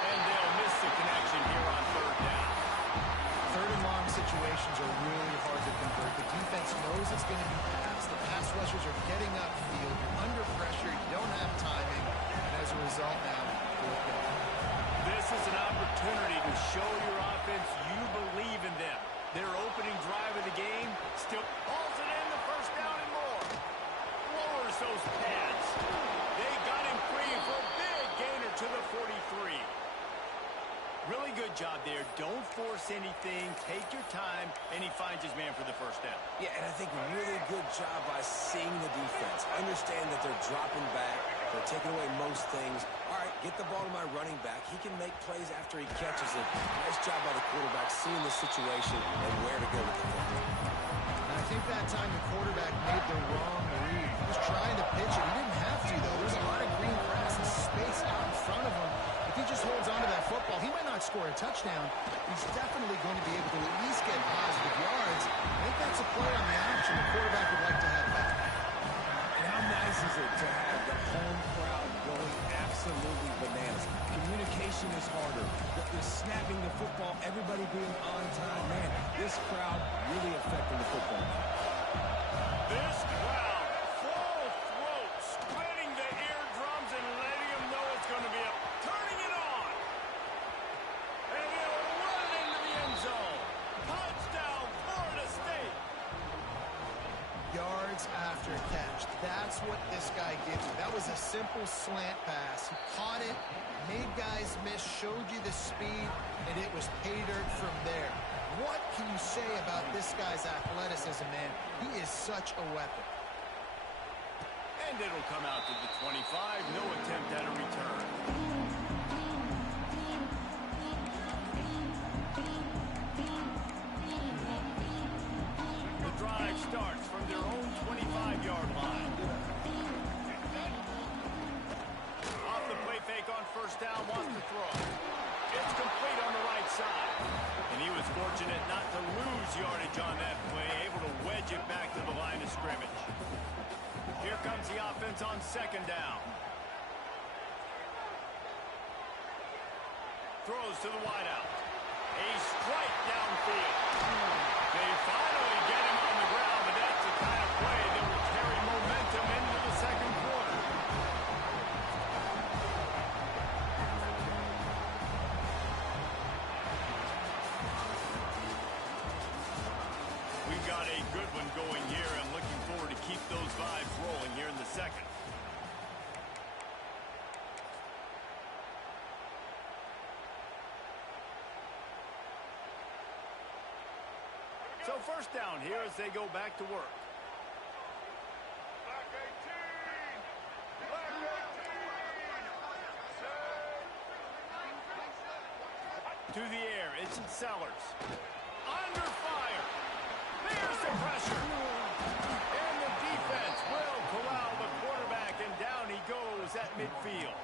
And they'll miss the connection here on third down. Third and long situations are really hard to convert. The defense knows it's going to be passed. The pass rushers are getting upfield. You're under pressure. You don't have timing. And as a result now, fourth down. This is an opportunity to show your offense you believe in them. Their opening drive of the game still hauls it in the first down and more. Lowers those pads. They got him free for a big gainer to the 43. Really good job there. Don't force anything. Take your time and he finds his man for the first down. Yeah, and I think really good job by seeing the defense. Understand that they're dropping back. They're taking away most things. All right, get the ball to my running back. He can make plays after he catches it. Nice job by the quarterback seeing the situation and where to go with the football. I think that time the quarterback made the wrong read. He was trying to pitch it. He didn't have to, though. There's a lot of green grass and space out in front of him. If he just holds on to that football, he might not score a touchdown. He's definitely going to be able to at least get positive yards. I think that's a play on the option the quarterback would like to have back. And how nice is it to have the home crowd going absolutely bananas? Communication is harder. The snapping the football, everybody being on time. Man, this crowd really affecting the football. This crowd, full throat, splitting the eardrums and letting them know it's going to be up. Turning it on. And he'll run into the end zone. Touchdown, Florida State. Yards after catch. That's what this guy gives you. That was a simple slant pass. He caught it, made guys miss, showed you the speed, and it was pay dirt from there. What can you say about this guy's athleticism, man? He is such a weapon. And it'll come out to the 25. No attempt at a return. The drive starts from their own 25-yard line. Off the play fake on first down, wants to throw. It's complete on the right side. And he was fortunate not to lose yardage on that play, able to wedge it back to the line of scrimmage. Here comes the offense on second down. Throws to the wideout. A strike downfield. They finally get him on the ground, but that's the kind of play that will carry momentum into the second quarter. We've got a good one going here. I'm looking forward to keep those vibes rolling here in the second. So first down here as they go back to work. Black 18! Black 18! To the air, it's Sellers. Under fire. There's the pressure. And the defense will corral the quarterback, and down he goes at midfield.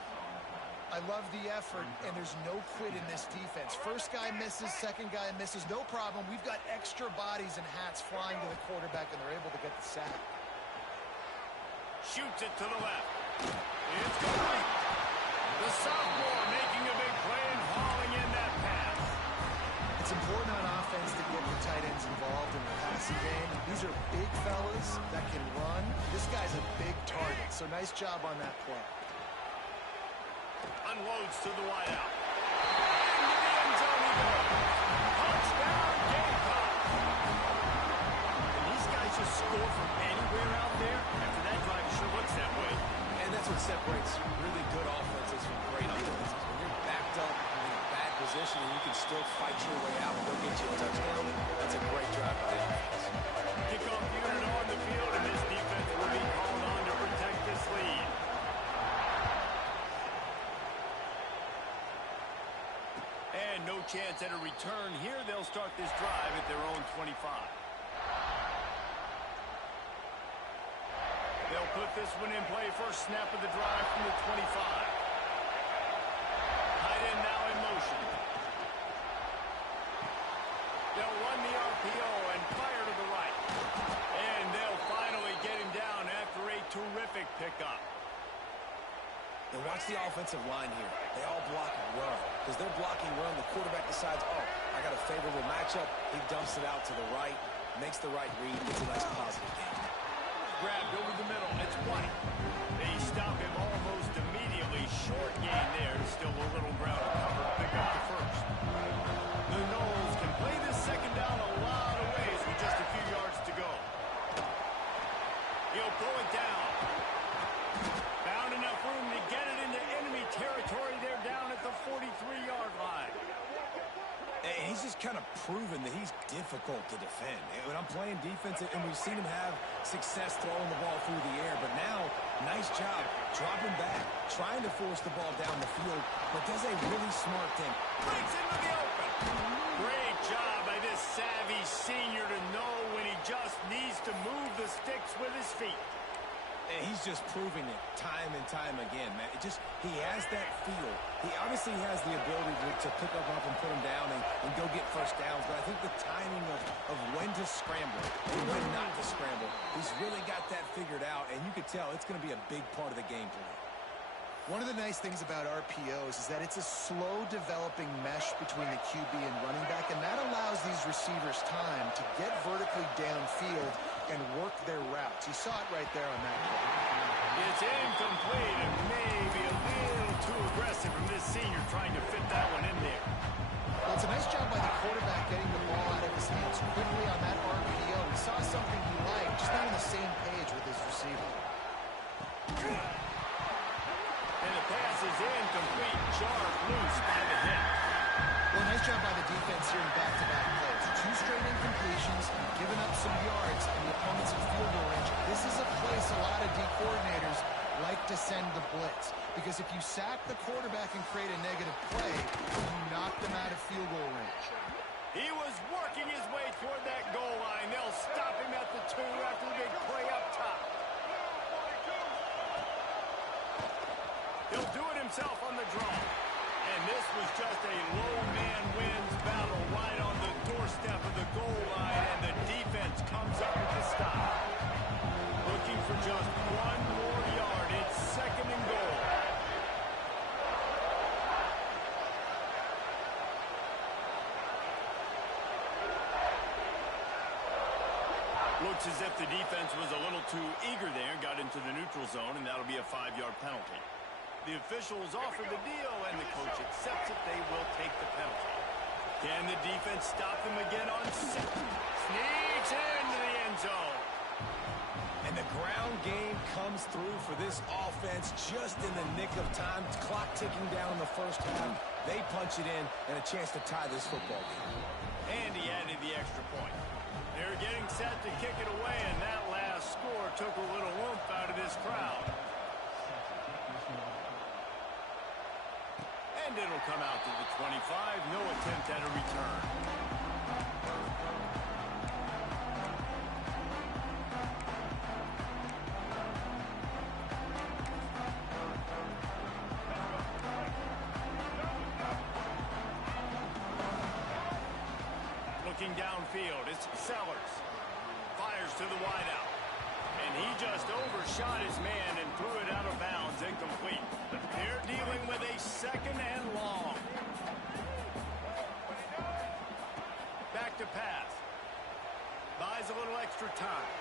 I love the effort, and there's no quit in this defense. First guy misses, second guy misses, no problem. We've got extra bodies and hats flying to the quarterback, and they're able to get the sack. Shoots it to the left. It's complete. The sophomore making a big play and hauling in that pass. It's important on offense to get the tight ends involved in the passing game. These are big fellas that can run. This guy's a big target, so nice job on that play. Unloads to the wideout. Into the end zone he goes. Touchdown, Gamecocks. And these guys just score from anywhere out there. After that drive, it sure looks that way. And that's what separates really good offenses from great offenses. When you're backed up in a bad position and you can still fight your way out and go get you a touchdown, that's a great drive by the offense. Kickoff unit on the field, and this defense will be called on to protect this lead. And no chance at a return here. They'll start this drive at their own 25. They'll put this one in play. First snap of the drive from the 25. Tight end now in motion. They'll run the RPO and fire to the right. And they'll finally get him down after a terrific pickup. And watch the offensive line here. They all block and run. Because they're blocking run, the quarterback decides, oh, I got a favorable matchup. He dumps it out to the right, makes the right read, gets a nice positive gain. Grabbed over the middle. It's White. They stop him almost immediately. Short gain there. Still a little ground to cover to pick up the first. The Noles can play this second down a lot of ways with just a few yards to go. He'll pull it down. Found enough room to get it into enemy territory. They're down at the 43-yard line. he's just kind of proven that he's difficult to defend. And when I'm playing defense, and we've seen him have success throwing the ball through the air, but now, nice job dropping back, trying to force the ball down the field, but does a really smart thing. Breaks into the open. Great job by this savvy senior to know when he just needs to move the sticks with his feet. And he's just proving it time and time again, man. He has that feel. He obviously has the ability to pick up and put him down and go get first downs, but I think the timing of when to scramble and when not to scramble, he's really got that figured out, and you can tell it's going to be a big part of the game plan. One of the nice things about RPOs is that it's a slow-developing mesh between the QB and running back, and that allows these receivers time to get vertically downfield and work their routes. You saw it right there on that play. It's incomplete and maybe a little too aggressive from this senior trying to fit that one in there. Well, it's a nice job by the quarterback getting the ball out of his hands quickly on that RPO. He saw something he liked, just not on the same page with his receiver. And the pass is incomplete, jarred loose by the hit. Well, nice job by the defense here in back-to-back plays. 2 straight incompletions, giving up some yards, and the opponent's in field goal range. This is a place a lot of D coordinators like to send the blitz, because if you sack the quarterback and create a negative play, you knock them out of field goal range. He was working his way toward that goal line. They'll stop him at the 2 after the big play up top. He'll do it himself on the draw. And this was just a low man wins battle right on the doorstep of the goal line, and the defense comes up with the stop. Looking for just 1 more yard. It's 2nd and goal. Looks as if the defense was a little too eager there, got into the neutral zone, and that'll be a 5-yard penalty. The officials offer the deal, and the coach accepts it. They will take the penalty. Can the defense stop them again on 6th? Sneaks into the end zone. And the ground game comes through for this offense just in the nick of time. Clock ticking down in the first half. They punch it in, and a chance to tie this football game. And he added the extra point. They're getting set to kick it away, and that last score took a little oomph out of this crowd. And it'll come out to the 25. No attempt at a return. Looking downfield, it's Sellers. Fires to the wideout. And he just overshot his man and threw it out of bounds, incomplete. They're dealing with a 2nd and long. Back to pass. Buys a little extra time.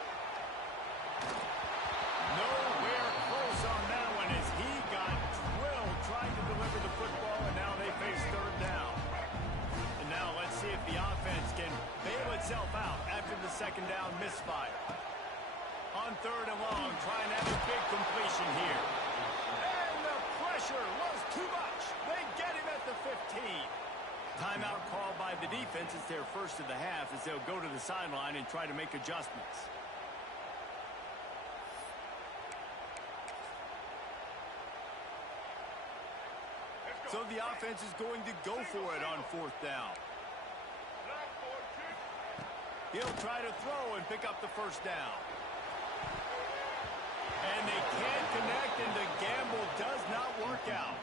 Nowhere close on that one as he got drilled trying to deliver the football, and now they face 3rd down. And now let's see if the offense can bail itself out after the 2nd down misfire. On 3rd and long, trying to have a big completion here. And the pressure was too much. They get him at the 15. Timeout called by the defense. It's their first of the half as they'll go to the sideline and try to make adjustments. So the offense is going to go for it on 4th down. He'll try to throw and pick up the first down. And they can't connect, and the gamble does not work out.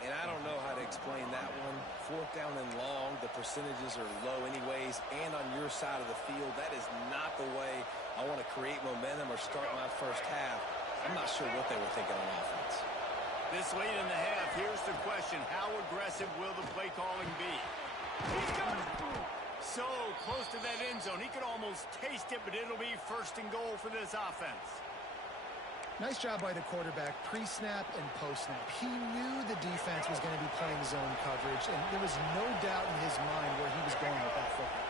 And I don't know how to explain that one. 4th down and long, the percentages are low anyways, and on your side of the field, that is not the way I want to create momentum or start my first half. I'm not sure what they were thinking on offense. This late in the half, here's the question. How aggressive will the play calling be? He's got it! So close to that end zone. He could almost taste it, but it'll be 1st and goal for this offense. Nice job by the quarterback, pre-snap and post-snap. He knew the defense was going to be playing zone coverage, and there was no doubt in his mind where he was going with that football.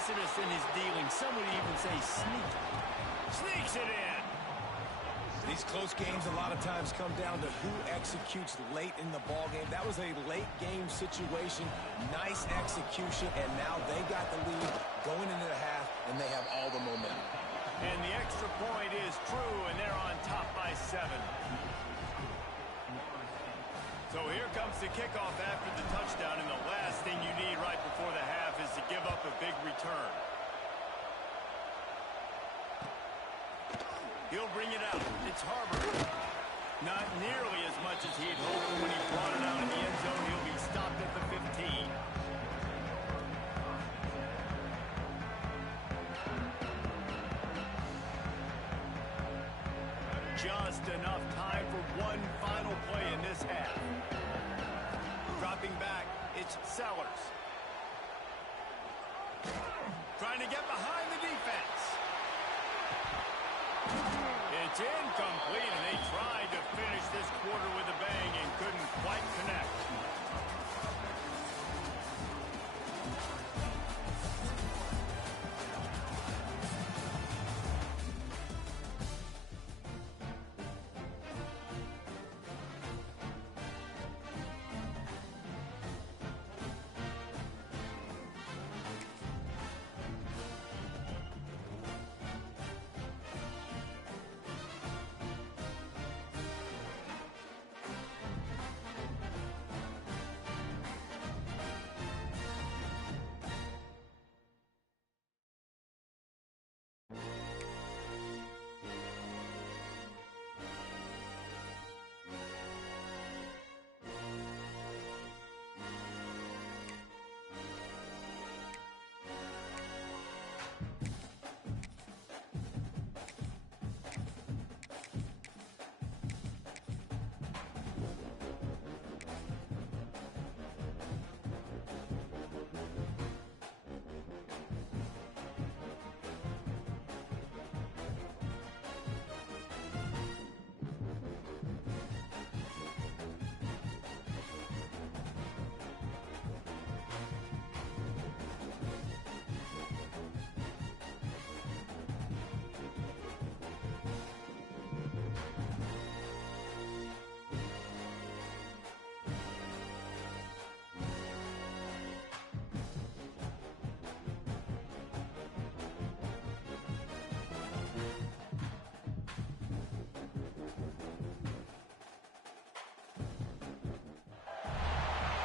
duplicitous in his dealing. Some would even say sneaky. Sneaks it in. These close games a lot of times come down to who executes late in the ballgame. That was a late game situation. Nice execution, and now they got the lead going into the half, and they have all the momentum. And the extra point is true, and they're on top by 7. So here comes the kickoff after the touchdown, and the last thing you need right before the half is to give up a big return. He'll bring it out. It's Harbour. Not nearly as much as he'd hoped when he brought it out in the end zone. He'll be stopped at the 15. Just enough time for one final play in this half. Dropping back, it's Sellers. Trying to get behind the defense. It's incomplete, and they tried to finish this quarter with a bang and couldn't quite connect.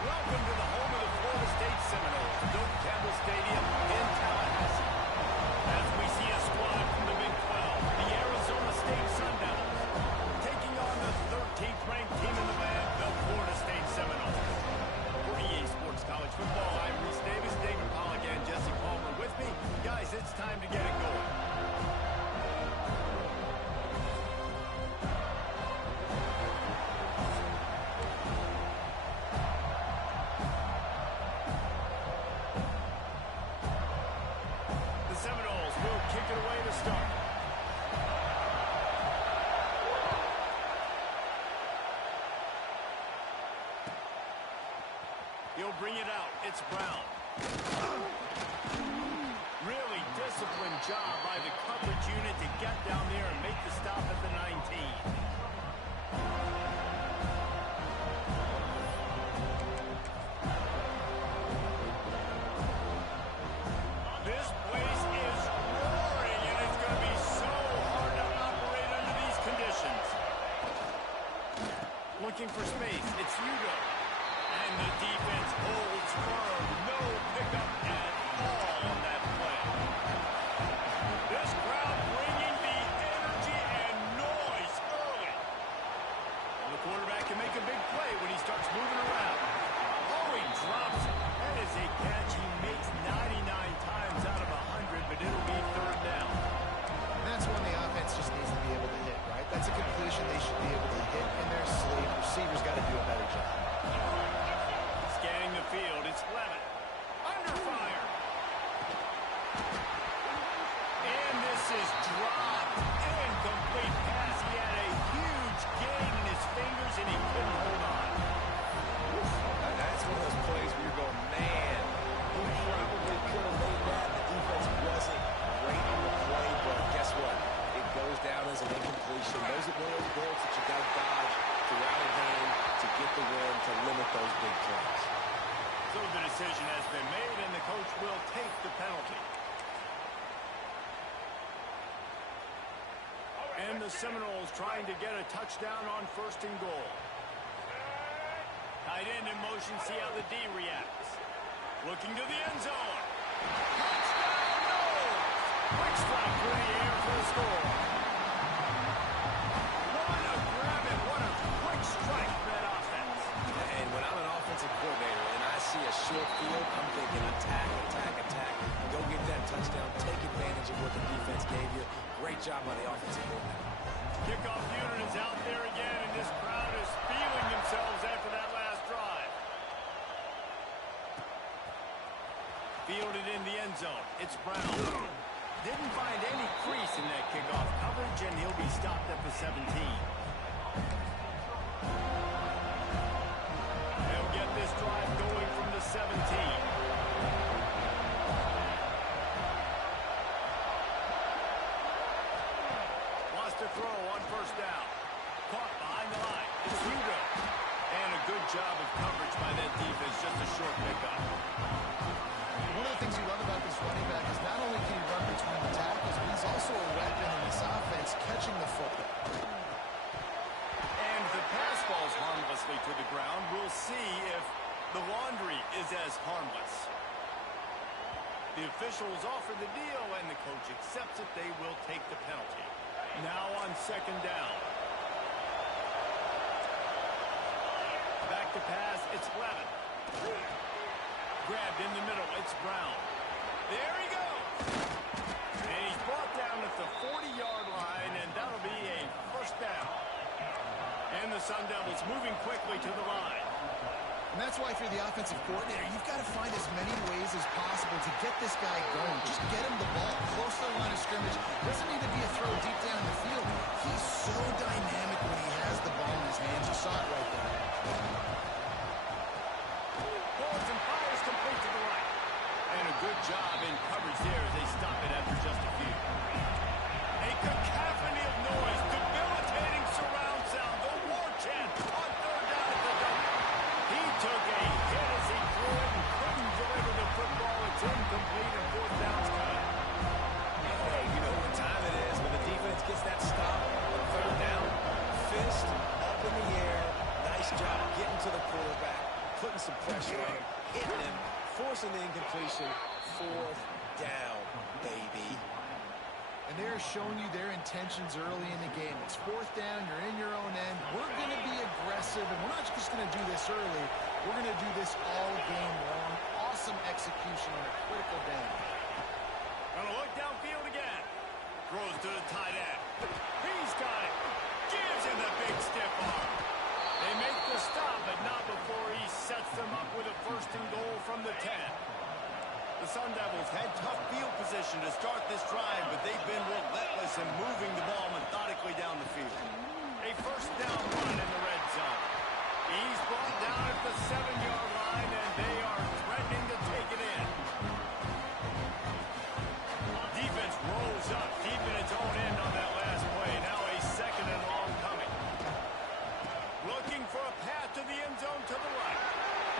Welcome to the home of the Florida State Seminoles, Doak Campbell Stadium in Tallahassee. As we see a squad from the Big 12, the Arizona State Sun Devils, taking on the 13th ranked team in the land, the Florida State Seminoles. For EA Sports College Football, I'm Reese Davis, David Pollack, and Jesse Palmer with me. Guys, it's time to get it going. Seminoles will kick it away to start. He'll bring it out. It's Brown. Really disciplined job by the coverage unit to get down there and make the stop at the 19. This place is roaring, and it's going to be so hard to operate under these conditions. Looking for space. It's Hugo. And the defense holds firm. No pickup at all on that play. This crowd bringing the energy and noise early. And the quarterback can make a big play when he starts moving around. Oh, he drops it. That is a catch he makes 99 times out of 100, but it'll be third down. And that's when the offense just needs to be able to hit, right? That's a completion they should be able to hit in their sleep. Receivers got to do a better job. Scanning the field, it's Levitt. Under fire. And this is dropped. Incomplete pass. He had a huge gain in his fingers, and he couldn't hold on. And the Seminoles trying to get a touchdown on 1st and goal. Tight end in motion, see how the D reacts. Looking to the end zone. Touchdown, Noles! Quick strike through the air for the score. What a grab and what a quick strike for that offense. And when I'm an offensive coordinator and I see a short field, I'm thinking attack, attack, attack. Go get that touchdown. Take advantage of what the defense gave you. Great job by the offensive coordinator. Kickoff unit is out there again, and this crowd is feeling themselves after that last drive. Fielded in the end zone. It's Brown. Didn't find any crease in that kickoff coverage, and he'll be stopped at the 17. They'll get this drive going from the 17. To throw on 1st down. Caught behind the line. It's Hugo. And a good job of coverage by that defense. Just a short pickup. One of the things you love about this running back is not only can he run between the tackles, but he's also a weapon in this offense catching the football. And the pass falls harmlessly to the ground. We'll see if the laundry is as harmless. The officials offer the deal, and the coach accepts it. They will take the penalty. Now on 2nd down. Back to pass, it's Levin. Grabbed in the middle, it's Brown. There he goes. And he's brought down at the 40-yard line, and that'll be a 1st down. And the Sun Devils moving quickly to the line. And that's why if you're the offensive coordinator, you've got to find as many ways as possible to get this guy going. Just get him the ball close to the line of scrimmage. Doesn't need to be a throw deep down in the field. He's so dynamic when he has the ball in his hands. You saw it right there. Boards and fires complete to the right. And a good job in coverage there as they stop it after just a few. A cacophony of noise, debilitating surround sound. The war chant on 3rd down at the dump. He took a hit as he threw it and couldn't deliver the football. It's incomplete and 4th down's cut. Hey, you know what time it is when the defense gets that stop on 3rd down. Fist up in the air. Nice job getting to the quarterback, putting some pressure on him, hitting him, forcing the incompletion. 4th down, baby. And they're showing you their intentions early in the game. It's 4th down. You're in your own end. We're going to be aggressive, and we're not just going to do this early. We're going to do this all game long. Awesome execution on a critical down. Gonna look downfield again. Throws to the tight end. He's got it. Gives him the big stiff arm. They make the stop, but not before he sets them up with a 1st and goal from the 10. The Sun Devils had tough field position to start this drive, but they've been relentless in moving the ball methodically down the field. A 1st down run in the red zone. He's brought down at the 7-yard line, and they are threatening to take it in. Defense rolls up deep in its own end on that last play. Now a 2nd and long coming. Looking for a path to the end zone to the right.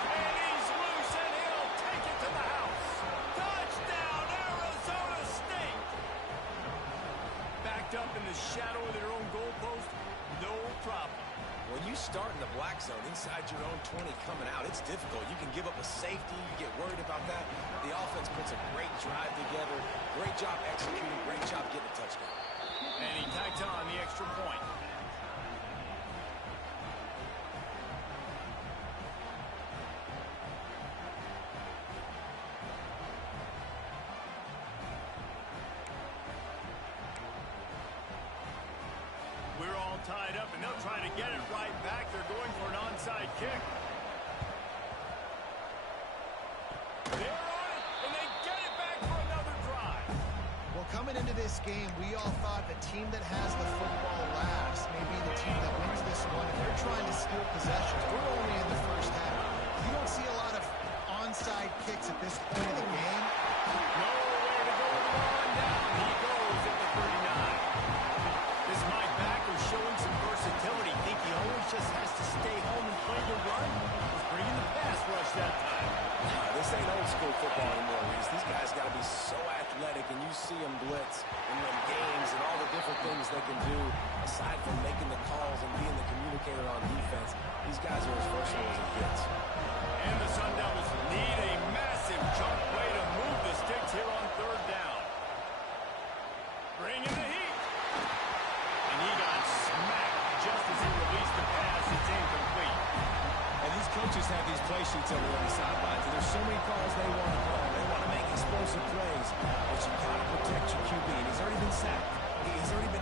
And he's loose, and he'll take it to the house. Touchdown, Arizona State! Backed up in the shadow of their own goalpost, no problem. When you start in the black zone inside your own 20 coming out, it's difficult. You can give up a safety. You get worried about that. The offense puts a great drive together. Great job executing. Great job getting a touchdown. And he tacks on the extra point. We're all tied up, and they'll try to get it right back. They're going for an onside kick. They're on it, and they get it back for another drive. Well, coming into this game, we all thought the team that has the football last may be the team that wins this one, and they're trying to steal possessions. We're only in the 1st half. You don't see a lot of onside kicks at this point of the game. Nowhere to go with the ball, and down he goes at the 39. This Mike Backer showing some versatility. Think he always just has to stay home and play the run? He's bringing the pass rush that time. This ain't over school football anymore, Reese. These guys got to be so athletic, and you see them blitz in the games and all the different things they can do aside from making the calls and being the communicator on defense. These guys are as versatile as it gets. And the Sun Devils need a massive chunk way to move the sticks here on third down. Bring in the heat. And he got smacked just as he released the pass. It's incomplete. And these coaches have these play sheets over on the sidelines, and there's so many calls they want to call. They want to make explosive plays, but you got to protect your QB, and he's already been sacked.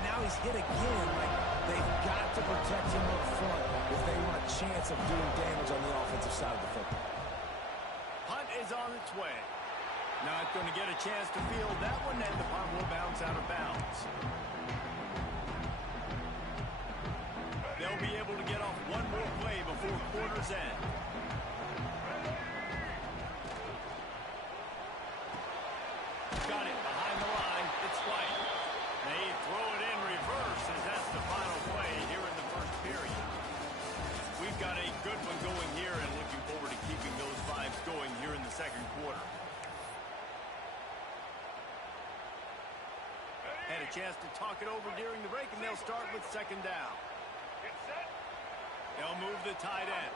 Now he's hit again. Like, they've got to protect him up front if they want a chance of doing damage on the offensive side of the football. Punt is on its way. Not going to get a chance to field that one, and the punt will bounce out of bounds. They'll be able to get off one more play before quarter's end. Got it behind the line. It's White. They throw it in reverse as that's the final play here in the first period. We've got a good one going here and looking forward to keeping those vibes going here in the second quarter. Had a chance to talk it over during the break, and they'll start with second down. Get set. They'll move the tight end.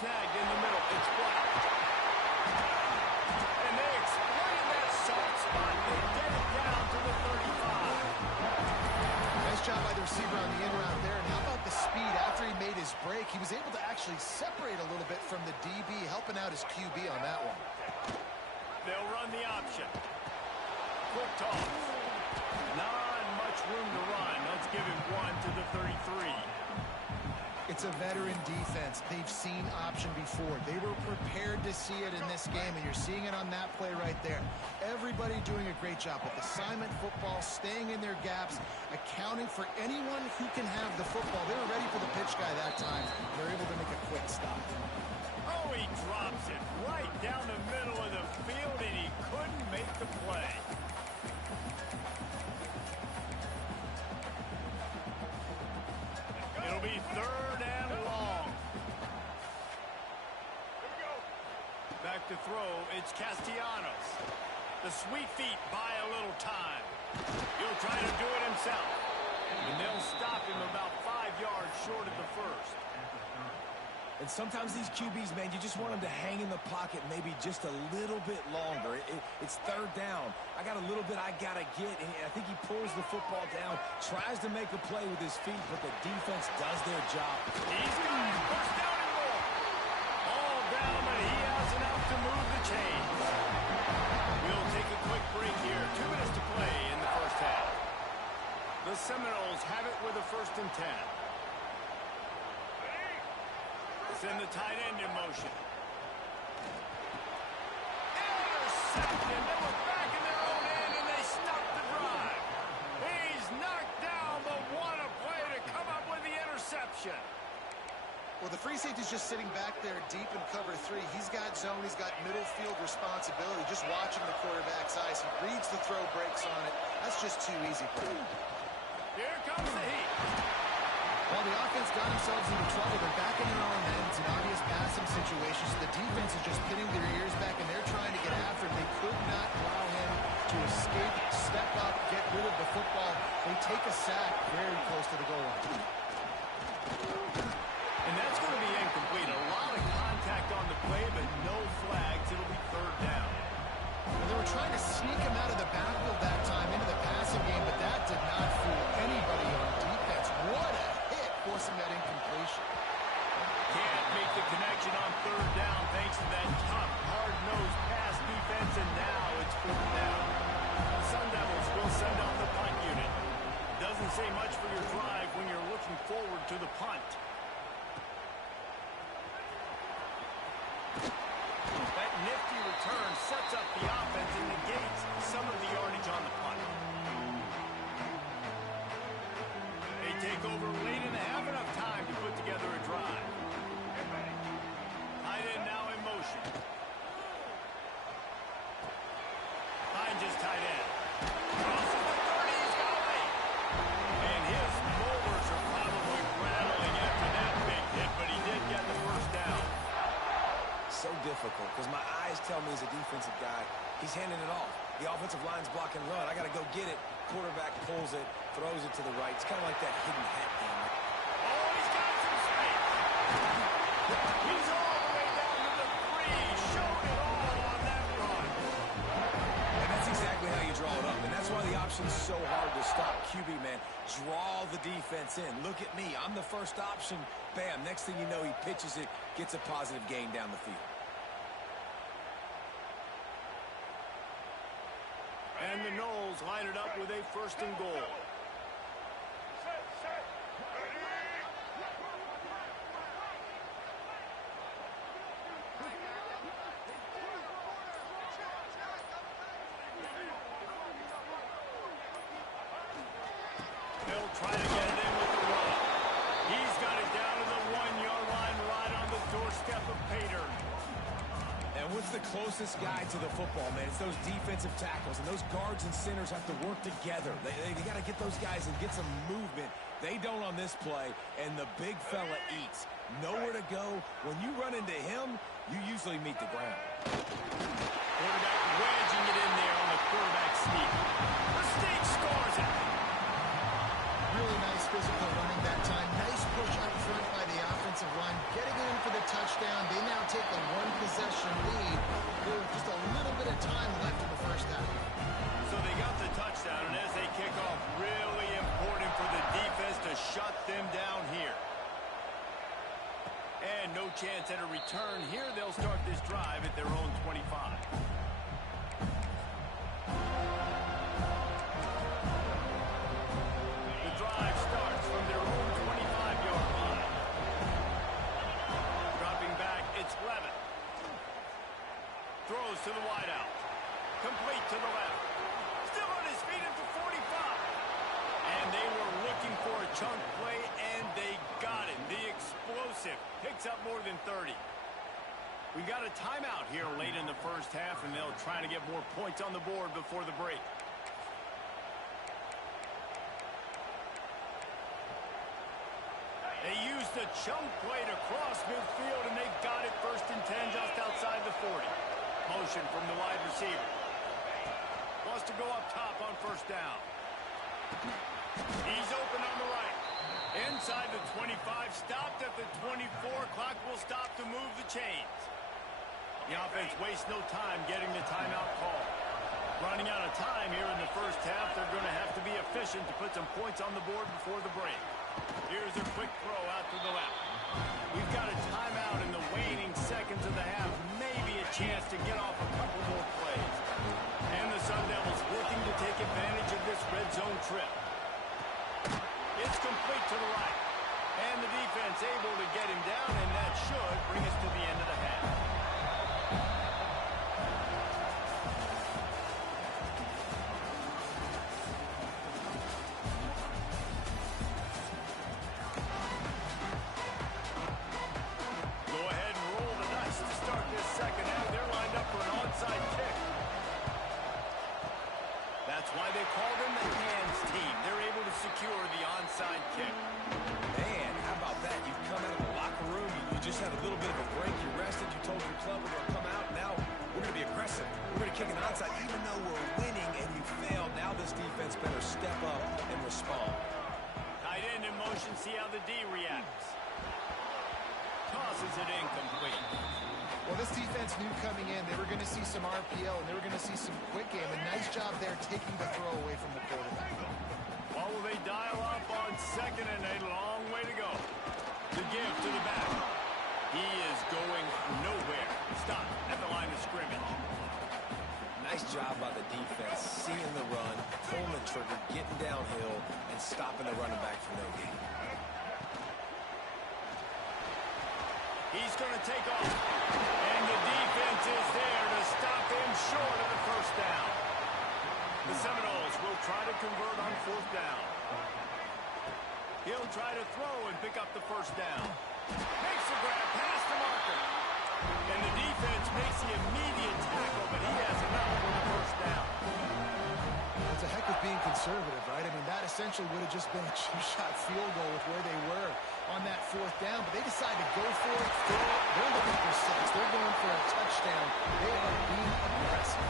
Snagged in the middle. It's blocked. And they exploited that soft spot. They get it down to the 35. Nice job by the receiver on the in route there. And how about the speed after he made his break? He was able to actually separate a little bit from the DB, helping out his QB on that one. They'll run the option. Quick toss. Not much room to run. Let's give him one to the 33. It's a veteran defense. They've seen option before. They were prepared to see it in this game, and you're seeing it on that play right there. Everybody doing a great job with assignment football, staying in their gaps, accounting for anyone who can have the football. They were ready for the pitch guy that time. They're able to make a quick stop. Oh, he drops it right down the middle of the field, and he couldn't make the play. It'll be third and long. Back to throw, it's Castellanos. The sweet feet buy a little time. He'll try to do it himself. And they'll stop him about 5 yards short of the first. And sometimes these QBs, man, you just want them to hang in the pocket maybe just a little bit longer. It's third down. I got a little bit I got to get, and I think he pulls the football down, tries to make a play with his feet, but the defense does their job. He's got it. First down and more. All down, but he has enough to move the chains. We'll take a quick break here. 2 minutes to play in the first half. The Seminoles have it with a 1st and 10. Send the tight end in motion. Intercepted. They were back in their own end, and they stopped the drive. He's knocked down, but what a play to come up with the interception. Well, the free safety's just sitting back there deep in cover 3. He's got zone. He's got middle field responsibility. Just watching the quarterback's eyes. He reads the throw, breaks on it. That's just too easy for him. Here comes the heat. Well, the offense got themselves into trouble. They're back in their own end. It's an obvious passing situation. So the defense is just pinning their ears back, and they're trying to get after him. They could not allow him to escape, step up, get rid of the football. They take a sack very close to the goal line. And that's going to be incomplete. A lot of contact on the play, but no flags. It'll be third down. Well, they were trying to sneak him out of the backfield that time into the passing game, but that did not fool anybody on defense. What a hit, forcing that incompletion. Can't make the connection on third down thanks to that tough, hard-nosed pass defense, and now it's fourth down. The Sun Devils will send out the punt unit. Doesn't say much for your drive when you're looking forward to the punt. That nifty return sets up the offense and negates some of the yardage on the punt. They take over late in the half, enough time to put together a drive. Tight end now in motion. Finds his tight end. Crosses the 30, he's got away. And his molars are probably rattling after that big hit, but he did get the first down. critical because my eyes tell me as a defensive guy, he's handing it off. The offensive line's blocking run. I got to go get it. Quarterback pulls it, throws it to the right. It's kind of like that hidden hat game. Oh, he's got some space. He's all the way down to the 3. Showed it all on that run. And that's exactly how you draw it up. And that's why the option's so hard to stop. QB, man, draw the defense in. Look at me. I'm the first option. Bam. Next thing you know, he pitches it, gets a positive gain down the field. And the Knowles line it up with a 1st and goal. Set. Ready. They'll try to get it in with the run. He's got it down to the 1-yard line right on the doorstep of Pater. And what's the closest guy to the football, man? It's those defensive tackles, and those guards and centers have to work together. They got to get those guys and get some movement. They don't on this play, and the big fella eats. Nowhere to go. When you run into him, you usually meet the ground. Quarterback wedging it in there on the quarterback sneak. The sneak scores it. Really nice physical running that time. Nice push up front by the offensive line. Getting it in for the touchdown. They now take a 1-possession lead with just a little bit of time left in the first half. So they got the touchdown, and as they kick off, really important for the defense to shut them down here. And no chance at a return here. They'll start this drive at their own 25. The drive starts from their own 25-yard line. Dropping back, it's Levin. Throws to the wideout. Complete to the left. Still on his feet at the 45. And they were looking for a chunk play, and they got it. The explosive picks up more than 30. We got a timeout here late in the first half, and they'll try to get more points on the board before the break. They used the chunk play to cross midfield, and they've got it 1st and 10 just outside the 40. Motion from the wide receiver. Wants to go up top on 1st down. He's open on the right. Inside the 25, stopped at the 24. Clock will stop to move the chains. The offense wastes no time getting the timeout call. Running out of time here in the first half, they're going to have to be efficient to put some points on the board before the break. Here's a quick throw out to the left. We've got a timeout in the waning seconds of the half. Maybe a chance to get off a couple more plays. And the Sun Devils looking to take advantage of this red zone trip. It's complete to the right. And the defense able to get him down, and that should bring us to the end of the half. Go ahead and roll the dice to start this second half. They're lined up for an onside kick. That's why they call them the hands team. They're able to secure the onside kick. Man, how about that? You've come out of the locker room. You just had a little bit of a break. You rested. You told your club we're going to come out. Now we're going to be aggressive. We're going to kick an onside. Even though we're winning and you failed, now this defense better step up and respond. Tight end in motion. See how the D reacts. Tosses it incomplete. Well, this defense knew coming in they were going to see some RPO and they were going to see some quick game. A nice job there taking the throw away from the quarterback. Well, will they dial up on 2nd and a long way to go? The give to the back. He is going nowhere. Stop at the line of scrimmage. Nice job by the defense, seeing the run, pulling the trigger, getting downhill, and stopping the running back for no gain. He's going to take off. And the defense is there to stop him short of the 1st down. The Seminoles will try to convert on 4th down. He'll try to throw and pick up the 1st down. Makes the grab past the marker. And the defense makes the immediate tackle, but he has enough for the 1st down. It's a heck of being conservative, right? I mean, that essentially would have just been a 2-shot field goal with where they were. on that fourth down, but they decide to go for it, throw it. They're looking for six. They're going for a touchdown. They are being aggressive.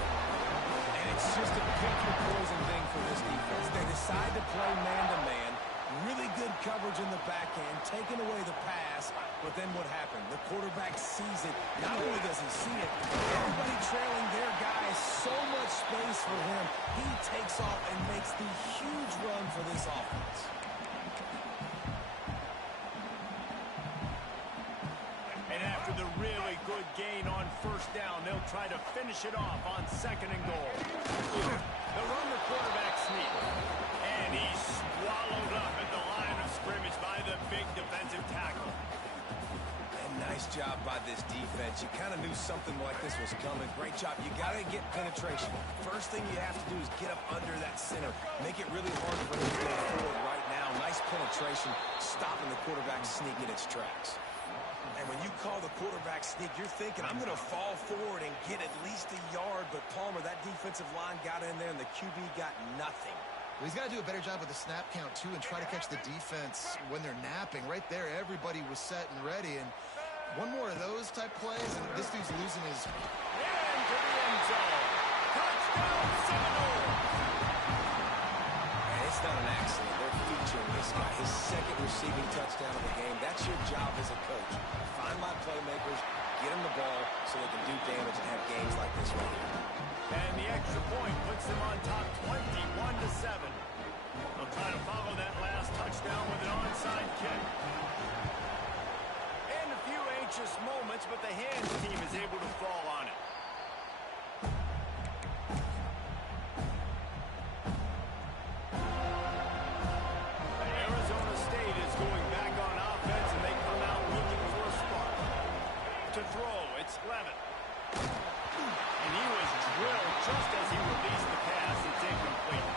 And it's just a pick-your-poison thing for this defense. They decide to play man-to-man. Really good coverage in the back end, taking away the pass, but then what happened? The quarterback sees it. Not only does he see it, everybody trailing their guy, so much space for him. He takes off and makes the huge run for this offense. And after the really good gain on first down, they'll try to finish it off on second and goal. They'll run the quarterback sneak. And he's swallowed up at the line of scrimmage by the big defensive tackle. And nice job by this defense. You kind of knew something like this was coming. Great job. You got to get penetration. First thing you have to do is get up under that center. Make it really hard for him to go forward right now. Nice penetration, stopping the quarterback sneak in its tracks. And when you call the quarterback sneak, you're thinking, I'm going to fall forward and get at least a yard. But Palmer, that defensive line got in there, and the QB got nothing. Well, he's got to do a better job with the snap count, too, and try to catch the defense when they're napping. Right there, everybody was set and ready. And one more of those type plays, and this dude's losing his... Into the end zone. Touchdown, Seminoles! And it's not an accident. They're featuring this guy. His second receiving touchdown of the game. That's your job as a coach. Find my playmakers, get them the ball so they can do damage and have games like this right here. And the extra point puts them on top 21-7. They'll try to follow that last touchdown with an onside kick. And a few anxious moments, but the hands team is able to fall on it. Arizona State is going back on offense, and they come out looking for a spark. To throw, it's Levitt. And he was drilled just as he released the pass. It's incomplete.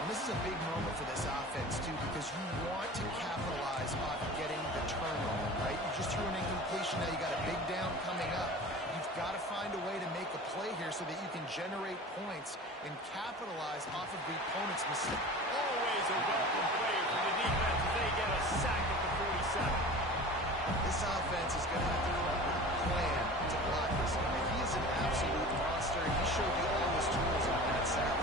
And this is a big moment for this offense, too, because you want to capitalize on getting the turnover, right? You just threw an incompletion. Now you got a big down coming up. You've got to find a way to make a play here so that you can generate points and capitalize off of the opponent's mistake. Always a welcome play for the defense as they get a sack at the 47. This offense is going to have to come up with a plan to block this guy. He is an absolute monster, and he showed you all his tools on that sack.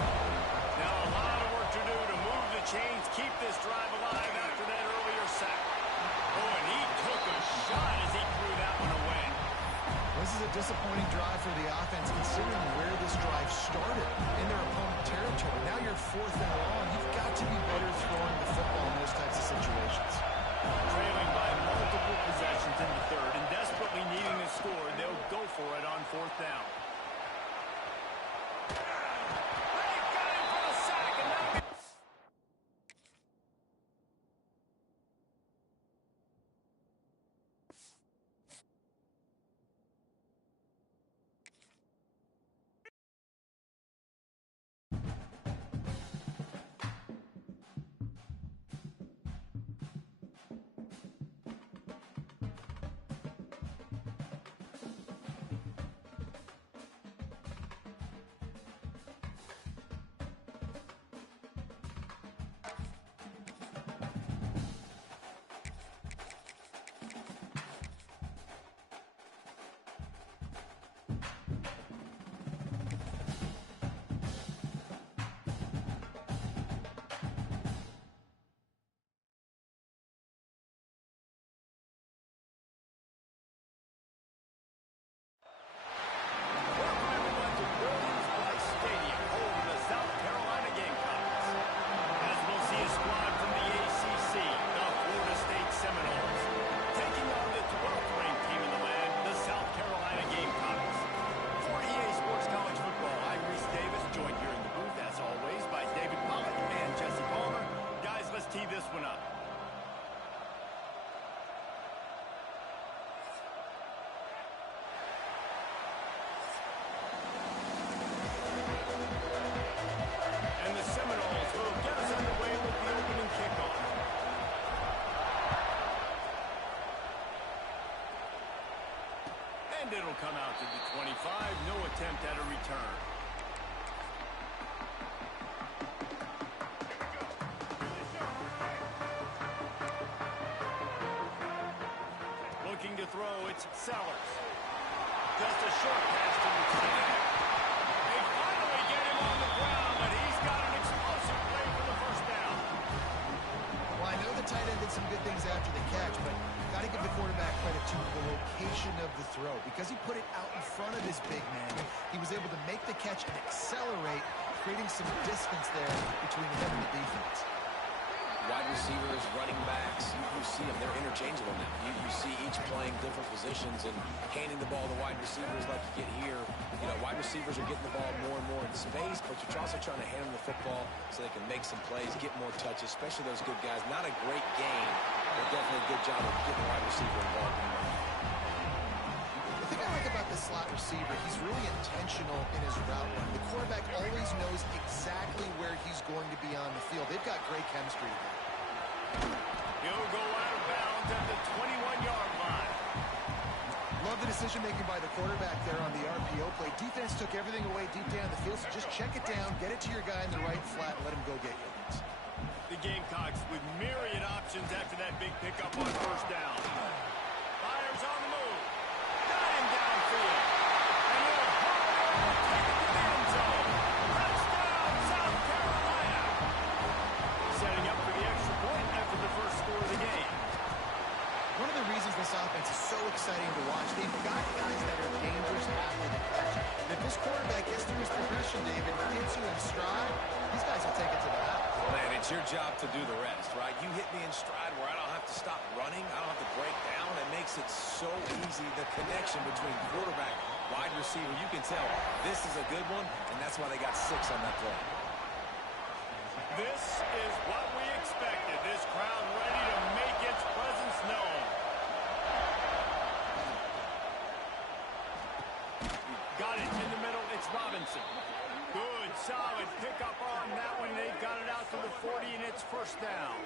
Now a lot of work to do to move the chains, keep this drive alive after that earlier sack. Oh, and he took a shot as he threw that one away. This is a disappointing drive for the offense, considering where this drive started in their opponent territory. Now you're fourth and long. You've got to be better throwing the football in those types of situations. Trailing by multiple possessions in the third and desperately needing a score, they'll go for it on fourth down. They got him for a sack, and now... And it'll come out to the 25. No attempt at a return. it's Sellers. Just a short pass to the tight end. They finally get him on the ground, but he's got an explosive play for the first down. Well, I know the tight end did some good things after the catch, but got to give the quarterback credit to the location of the throw. Because he put it out in front of his big man, he was able to make the catch and accelerate, creating some distance there between him and the defense. Wide receivers, running backs, you see them. They're interchangeable now. You see each playing different positions and handing the ball to wide receivers like you get here. You know, wide receivers are getting the ball more and more in space, but you're also trying to hand them the football so they can make some plays, get more touches, especially those good guys. Not a great game, but definitely a good job of getting the wide receiver involved in that. The thing I like about the slot receiver, he's really intentional in his route run. The quarterback always knows exactly where he's going to be on the field. They've got great chemistry together. He'll go out of bounds at the 21-yard line. Love the decision-making by the quarterback there on the RPO play. Defense took everything away deep down the field, so just check it down, get it to your guy in the right flat, and let him go get you. The Gamecocks with myriad options after that big pickup on first down. Fires on the move. Got him downfield. And he'll take it to the end zone. Touchdown, South Carolina. Setting up for the extra point after the first score of the game. One of the reasons this offense is so exciting to watch, they've got guys that are dangerous after the catch. And if this quarterback gets through his progression, David, gets you in stride, these guys will take it to the house. Man, it's your job to do the rest, right? You hit me in stride where I don't have to stop running. I don't have to break down. It makes it so easy. The connection between quarterback, wide receiver, you can tell this is a good one, and that's why they got 6 on that play. This is what we expected. This crowd ready to make its presence known. Got it in the middle. It's Robinson. Good, solid pickup on that one. They've got it out to the 40, and it's first down.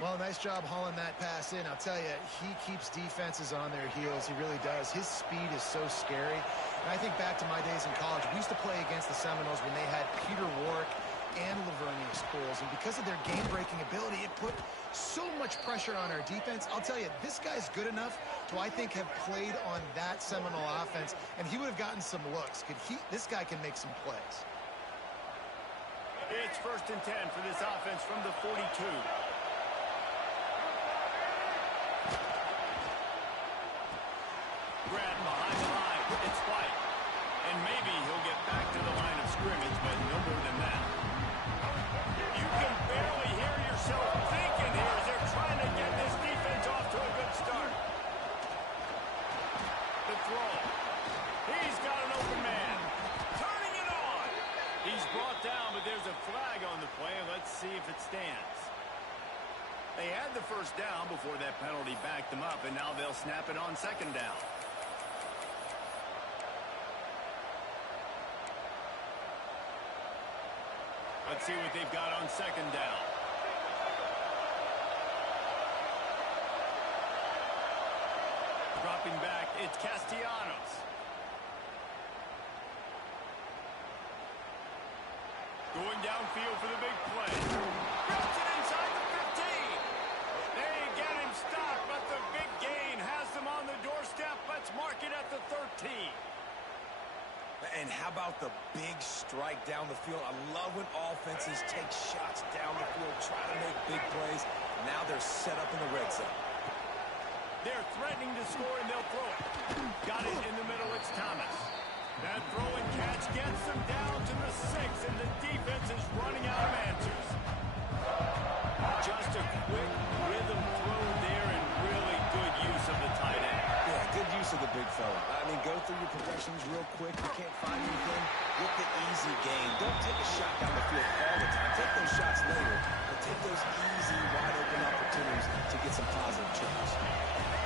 Well, nice job hauling that pass in. I'll tell you, he keeps defenses on their heels. He really does. His speed is so scary. And I think back to my days in college. We used to play against the Seminoles when they had Peter Warrick and Lavernius Coles. And because of their game-breaking ability, it put so much pressure on our defense. I'll tell you, this guy's good enough to, I think, have played on that Seminole offense, and he would have gotten some looks. This guy can make some plays. It's 1st and 10 for this offense from the 42. Grab behind the line. It's White. And maybe he'll get back to the line of scrimmage, but no more than that. You can barely hear yourself thinking here as they're trying to get this defense off to a good start. The throw. He's got an open man. Turning it on. He's brought down, but there's a flag on the play. Let's see if it stands. They had the first down before that penalty backed them up, and now they'll snap it on 2nd down. Let's see what they've got on 2nd down. Dropping back, it's Castellanos. Going downfield for the big play. Drops it inside the 15. They get him stopped, but the big gain has them on the doorstep. Let's mark it at the 13. And how about the big strike down the field? I love when offenses take shots down the field, try to make big plays. Now they're set up in the red zone. They're threatening to score, and they'll throw it. Got it in the middle. It's Thomas. That throw and catch gets them down to the 6, and the defense is running out of answers. Just a quick rhythm throw there, and really good use of the tight end. Yeah, good use of the big fella. I mean, go through your progressions real quick. You can't find anything. Get the easy gain. Don't take a shot down the field all the time. Take those shots later, but take those easy, wide-open opportunities to get some positive trips.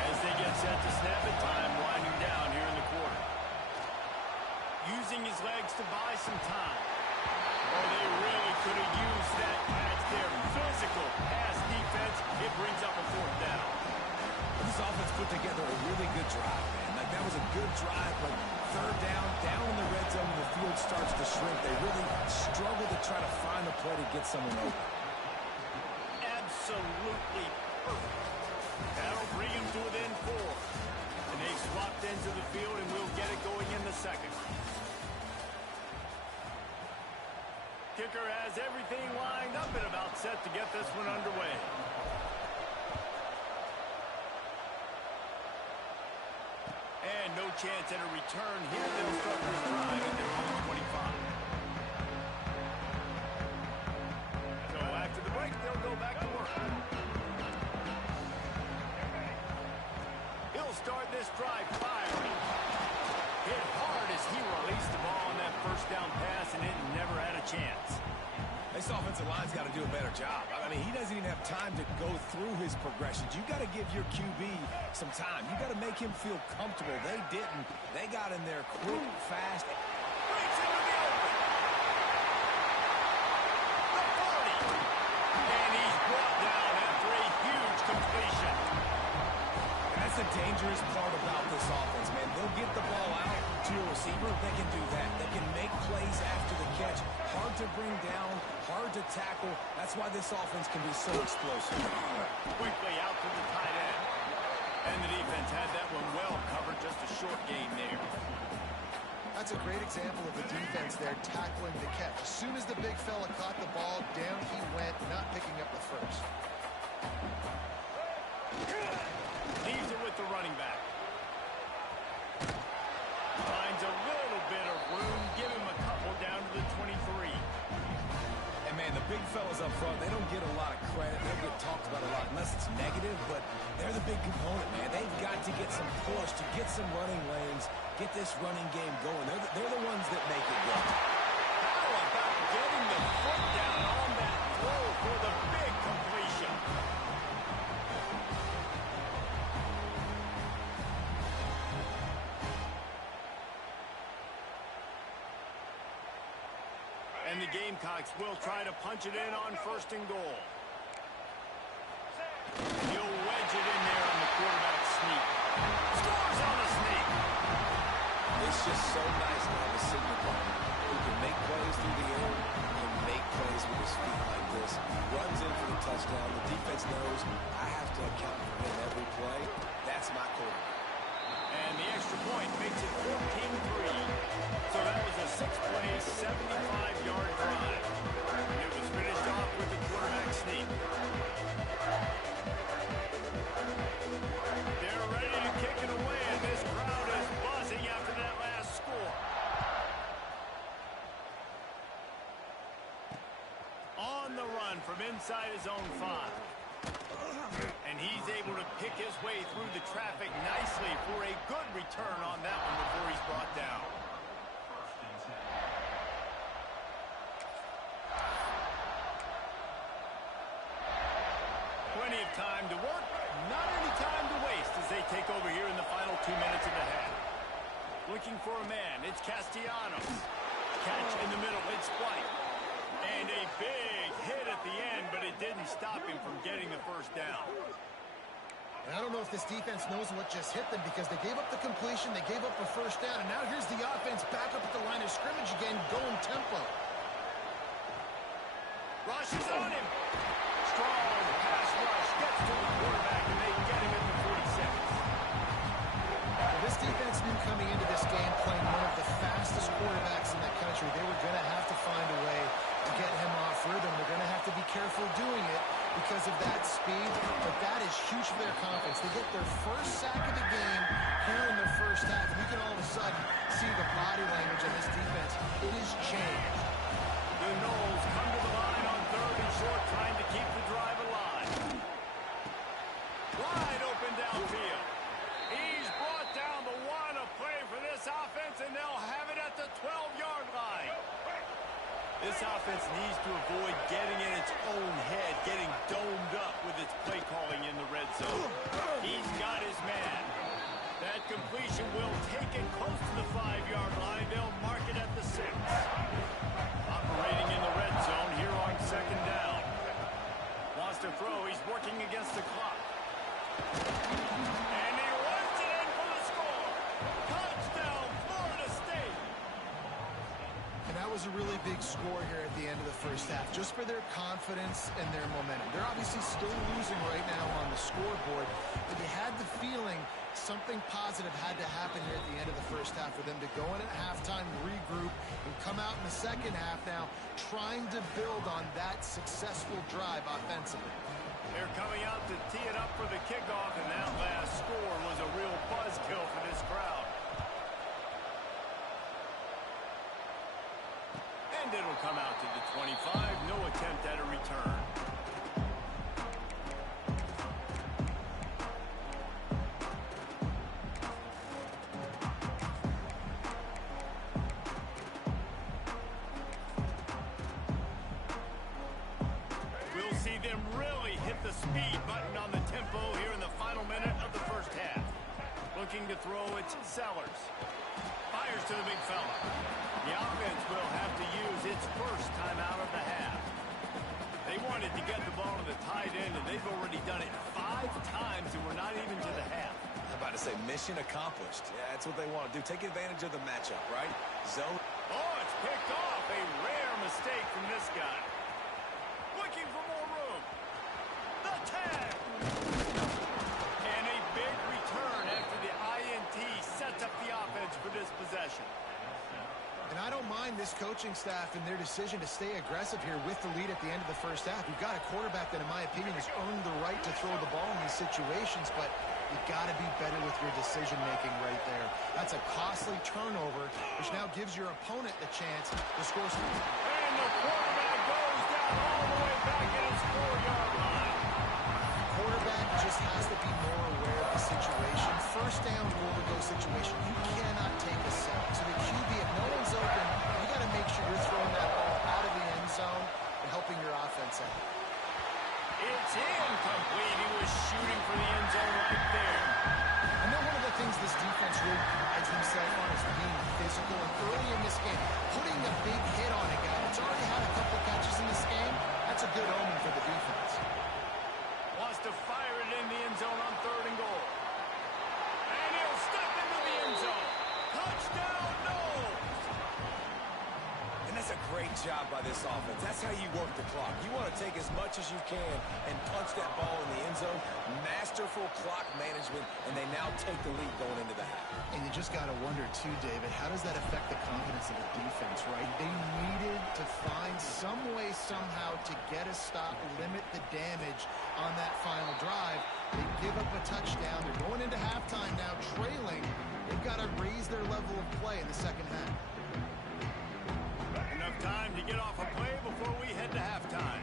As they get set to snap it, time winding down here in the quarter. Using his legs to buy some time. Oh, they really could have used that catch there. Physical pass defense. It brings up a 4th down. This offense put together a really good drive, man. Like, that was a good drive, but 3rd down in the red zone when the field starts to shrink. They really struggle to try to find a play to get someone open. Absolutely perfect. That'll bring him to within 4. set to get this one underway. And no chance at a return here. They'll start this drive at their own 25. So after the break, they'll go back to work. He'll start this drive firing. Hit hard as he released the ball on that first down pass, and it never had a chance. This offensive line's got to do a better job. I mean, he doesn't even have time to go through his progressions. You got to give your QB some time. You got to make him feel comfortable. They didn't. They got in there quick, fast. Breaks into the open. The 40. And he's brought down after a huge completion. And that's the dangerous part about this offense, man. They'll get the ball out to a receiver. They can do that. They can make plays after the catch. Hard to bring down, hard to tackle. That's why this offense can be so explosive. Quickly out to the tight end. And the defense had that one well covered. Just a short gain there. That's a great example of the defense there tackling the catch. As soon as the big fella caught the ball, down he went, not picking up the first. Leaves it with the running back. Finds a little bit of room. Give him a couple down to the 23. And, man, the big fellas up front, they don't get a lot of credit. They don't get talked about a lot unless it's negative, but they're the big component, man. They've got to get some push, to get some running lanes, get this running game going. They're the ones that make it go. How about getting the foot down on that throw for the big completion? And the Gamecocks will try to punch it in on 1st and goal. He'll wedge it in there on the quarterback sneak. Scores on the sneak. It's just so nice to have a signal partner who can make plays through the air and make plays with his feet like this. Runs in for the touchdown. The defense knows I have to account for him every play. That's my quarterback. And the extra point makes it 14-3. So that was a 6-play, 75-yard drive. And it was finished off with the quarterback sneak. They're ready to kick it away, and this crowd is buzzing after that last score. On the run from inside his own 5. And he's able to pick his way through the traffic nicely for a good return on that one before he's brought down. Plenty of time to work, not any time to waste as they take over here in the final 2 minutes of the half. Looking for a man, it's Castellanos. Catch in the middle, it's White. And a big hit at the end, but it didn't stop him from getting the first down. And I don't know if this defense knows what just hit them because they gave up the completion, they gave up a first down, and now here's the offense back up at the line of scrimmage again, going tempo. Rush is on him. Strong pass rush gets to the quarterback, and they get him at the 46. Well, this defense knew coming into this game playing one of the fastest quarterbacks in the country. They were going to have to find a way to get him off rhythm. They're going to have to be careful doing it because of that speed, but that is huge for their confidence. They get their first sack of the game here in the first half, and you can all of a sudden see the body language of this defense. It has changed. The Knowles come to the line on 3rd and short, trying to keep the drive alive. Wide open downfield. He's brought down the one, a play for this offense, and they'll have it at the 12-yard line. This offense needs to avoid getting in its own head, getting domed up with its play calling in the red zone. He's got his man. That completion will take it close to the 5-yard line. They'll mark it at the 6. Operating in the red zone here on 2nd down. Wants to throw. He's working against the clock. And he runs it in for the score. Touchdown, Florida State. And now that was a really big score here at the end of the first half, just for their confidence and their momentum. They're obviously still losing right now on the scoreboard, but you had the feeling something positive had to happen here at the end of the first half for them to go in at halftime, regroup, and come out in the second half now trying to build on that successful drive offensively. They're coming out to tee it up for the kickoff, and that last score was a real buzzkill for this crowd. And it'll come out to the 25. No attempt at a return. We'll see them really hit the speed button on the tempo here in the final minute of the first half. Looking to throw, it's Sellers. Fires to the big fella. The offense will have to use its first time out of the half. They wanted to get the ball to the tight end, and they've already done it 5 times, and we're not even to the half. I'm about to say mission accomplished. Yeah, that's what they want to do. Take advantage of the matchup, right? Zone. Oh, it's picked off. A rare mistake from this guy. Looking for more room. The tag. And a big return after the INT sets up the offense for this possession. And I don't mind this coaching staff and their decision to stay aggressive here with the lead at the end of the first half. You've got a quarterback that, in my opinion, has earned the right to throw the ball in these situations, but you've got to be better with your decision-making right there. That's a costly turnover, which now gives your opponent the chance to score some. And the quarterback goes down all the way back at his 4-yard line. Quarterback just has to be more aware of the situation. First down, go situation. You cannot take a sack. So the QB, if no one's open, you got to make sure you're throwing that ball out of the end zone and helping your offense out. It's incomplete. He was shooting for the end zone right there. I know one of the things this defense really prides themselves on is being physical. And early in this game, putting a big hit on a guy that's already had a couple catches in this game, that's a good omen for the defense. Wants to fire it in the end zone on 3rd and goal. And he'll step into the end zone. Touchdown, Knowles! And that's a great job by this offense. That's how you work the clock. You want to take as much as you can and punch that ball in the end zone. Masterful clock management, and they now take the lead going into the half. And you just got to wonder, too, David, how does that affect the confidence of the defense, right? They needed to find some way, somehow, to get a stop, limit the damage on that final drive. They give up a touchdown. They're going into halftime now, trailing. They've got to raise their level of play in the second half. Enough time to get off a play before we head to halftime.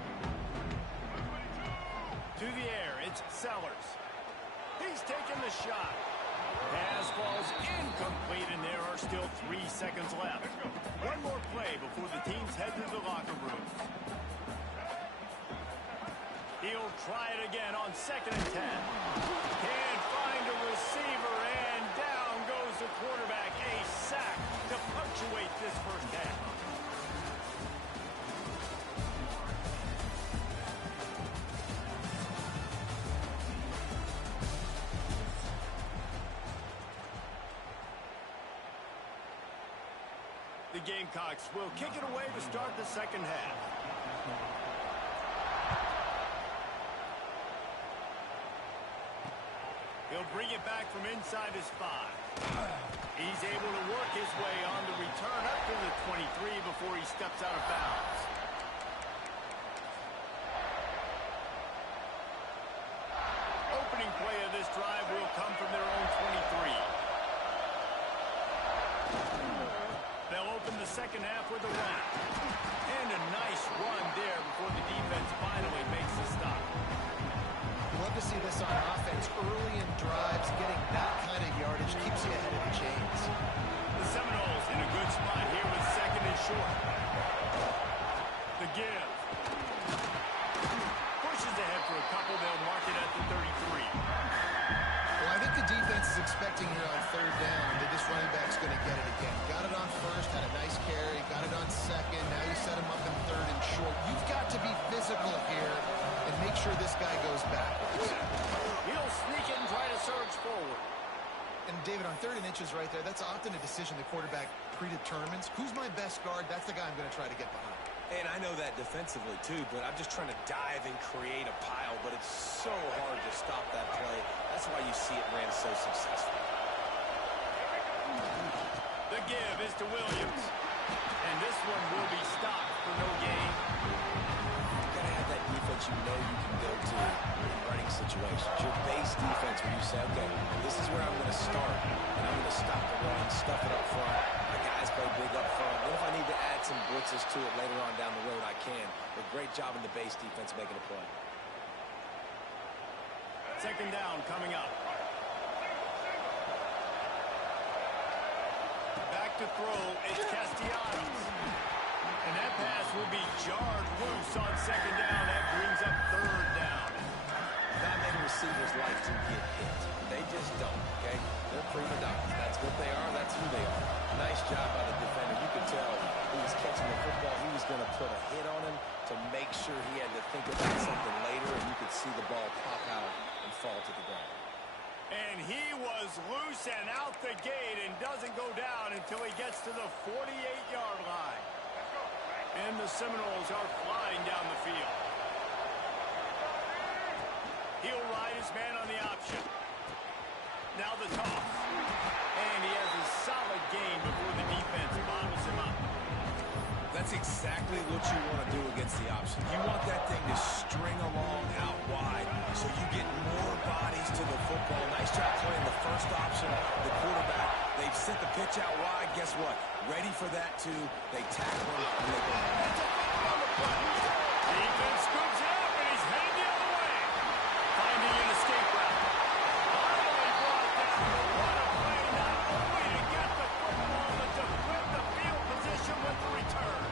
To the air, it's Sellers. He's taking the shot. Pass falls incomplete, and there are still 3 seconds left. One more play before the teams head to the locker room. He'll try it again on 2nd and 10. Can't find a receiver, and down goes the quarterback. A sack to punctuate this first half. The Gamecocks will kick it away to start the second half. He'll bring it back from inside his 5. He's able to work his way on the return up to the 23 before he steps out of bounds. Opening play of this drive will come from their own 23. They'll open the second half with a run. And a nice run there before the defense finally makes the stop. Love to see this on offense. Early in drives, getting that kind of yardage keeps you ahead of the chains. The Seminoles in a good spot here with 2nd and short. The give. Pushes ahead for a couple. They'll mark it at the 33. Well, I think the defense is expecting here on 3rd down that this running back's going to get it again. Got it on 1st, had a nice carry, got it on 2nd. Now you set him up in 3rd and short. You've got to be physical here and make sure this guy goes backwards. He'll sneak it and try to surge forward. And, David, on 3rd and inches right there, that's often a decision the quarterback predetermines. Who's my best guard? That's the guy I'm going to try to get behind. And I know that defensively, too, but I'm just trying to dive and create a pile, but it's so hard to stop that play. That's why you see it ran so successful. The give is to Williams. And this one will be stopped for no gain. You've got to have that defense you know you can go to in running situations. Your base defense where you say, okay, this is where I'm going to start, and I'm going to stop the run, stuff it up front. My guys play big up front. Then if I need to add some blitzes to it later on down the road, I can. But great job in the base defense making a play. 2nd down coming up. Back to throw is Castellanos. And that pass will be jarred loose on 2nd down. That brings up 3rd down. Not many receivers like to get hit. They just don't, okay? They're prima donnas. That's what they are. That's who they are. Nice job by the defender. You could tell he was catching the football. He was going to put a hit on him to make sure he had to think about something later, and you could see the ball pop out and fall to the ground. And he was loose and out the gate and doesn't go down until he gets to the 48-yard line. And the Seminoles are flying down the field. He'll ride his man on the option. Now the toss. And he has a solid gain before the defense bottles him up. That's exactly what you want to do against the option. You want that thing to string along out wide so you get more bodies to the football. Nice job playing the first option, the quarterback. They've sent the pitch out wide. Guess what? Ready for that, too. They tackle him, and they go. Defense scoops it up, and he's heading the other way. Finding an escape route. Finally brought down. What a play, not only to get the football, but to flip the field position with the return.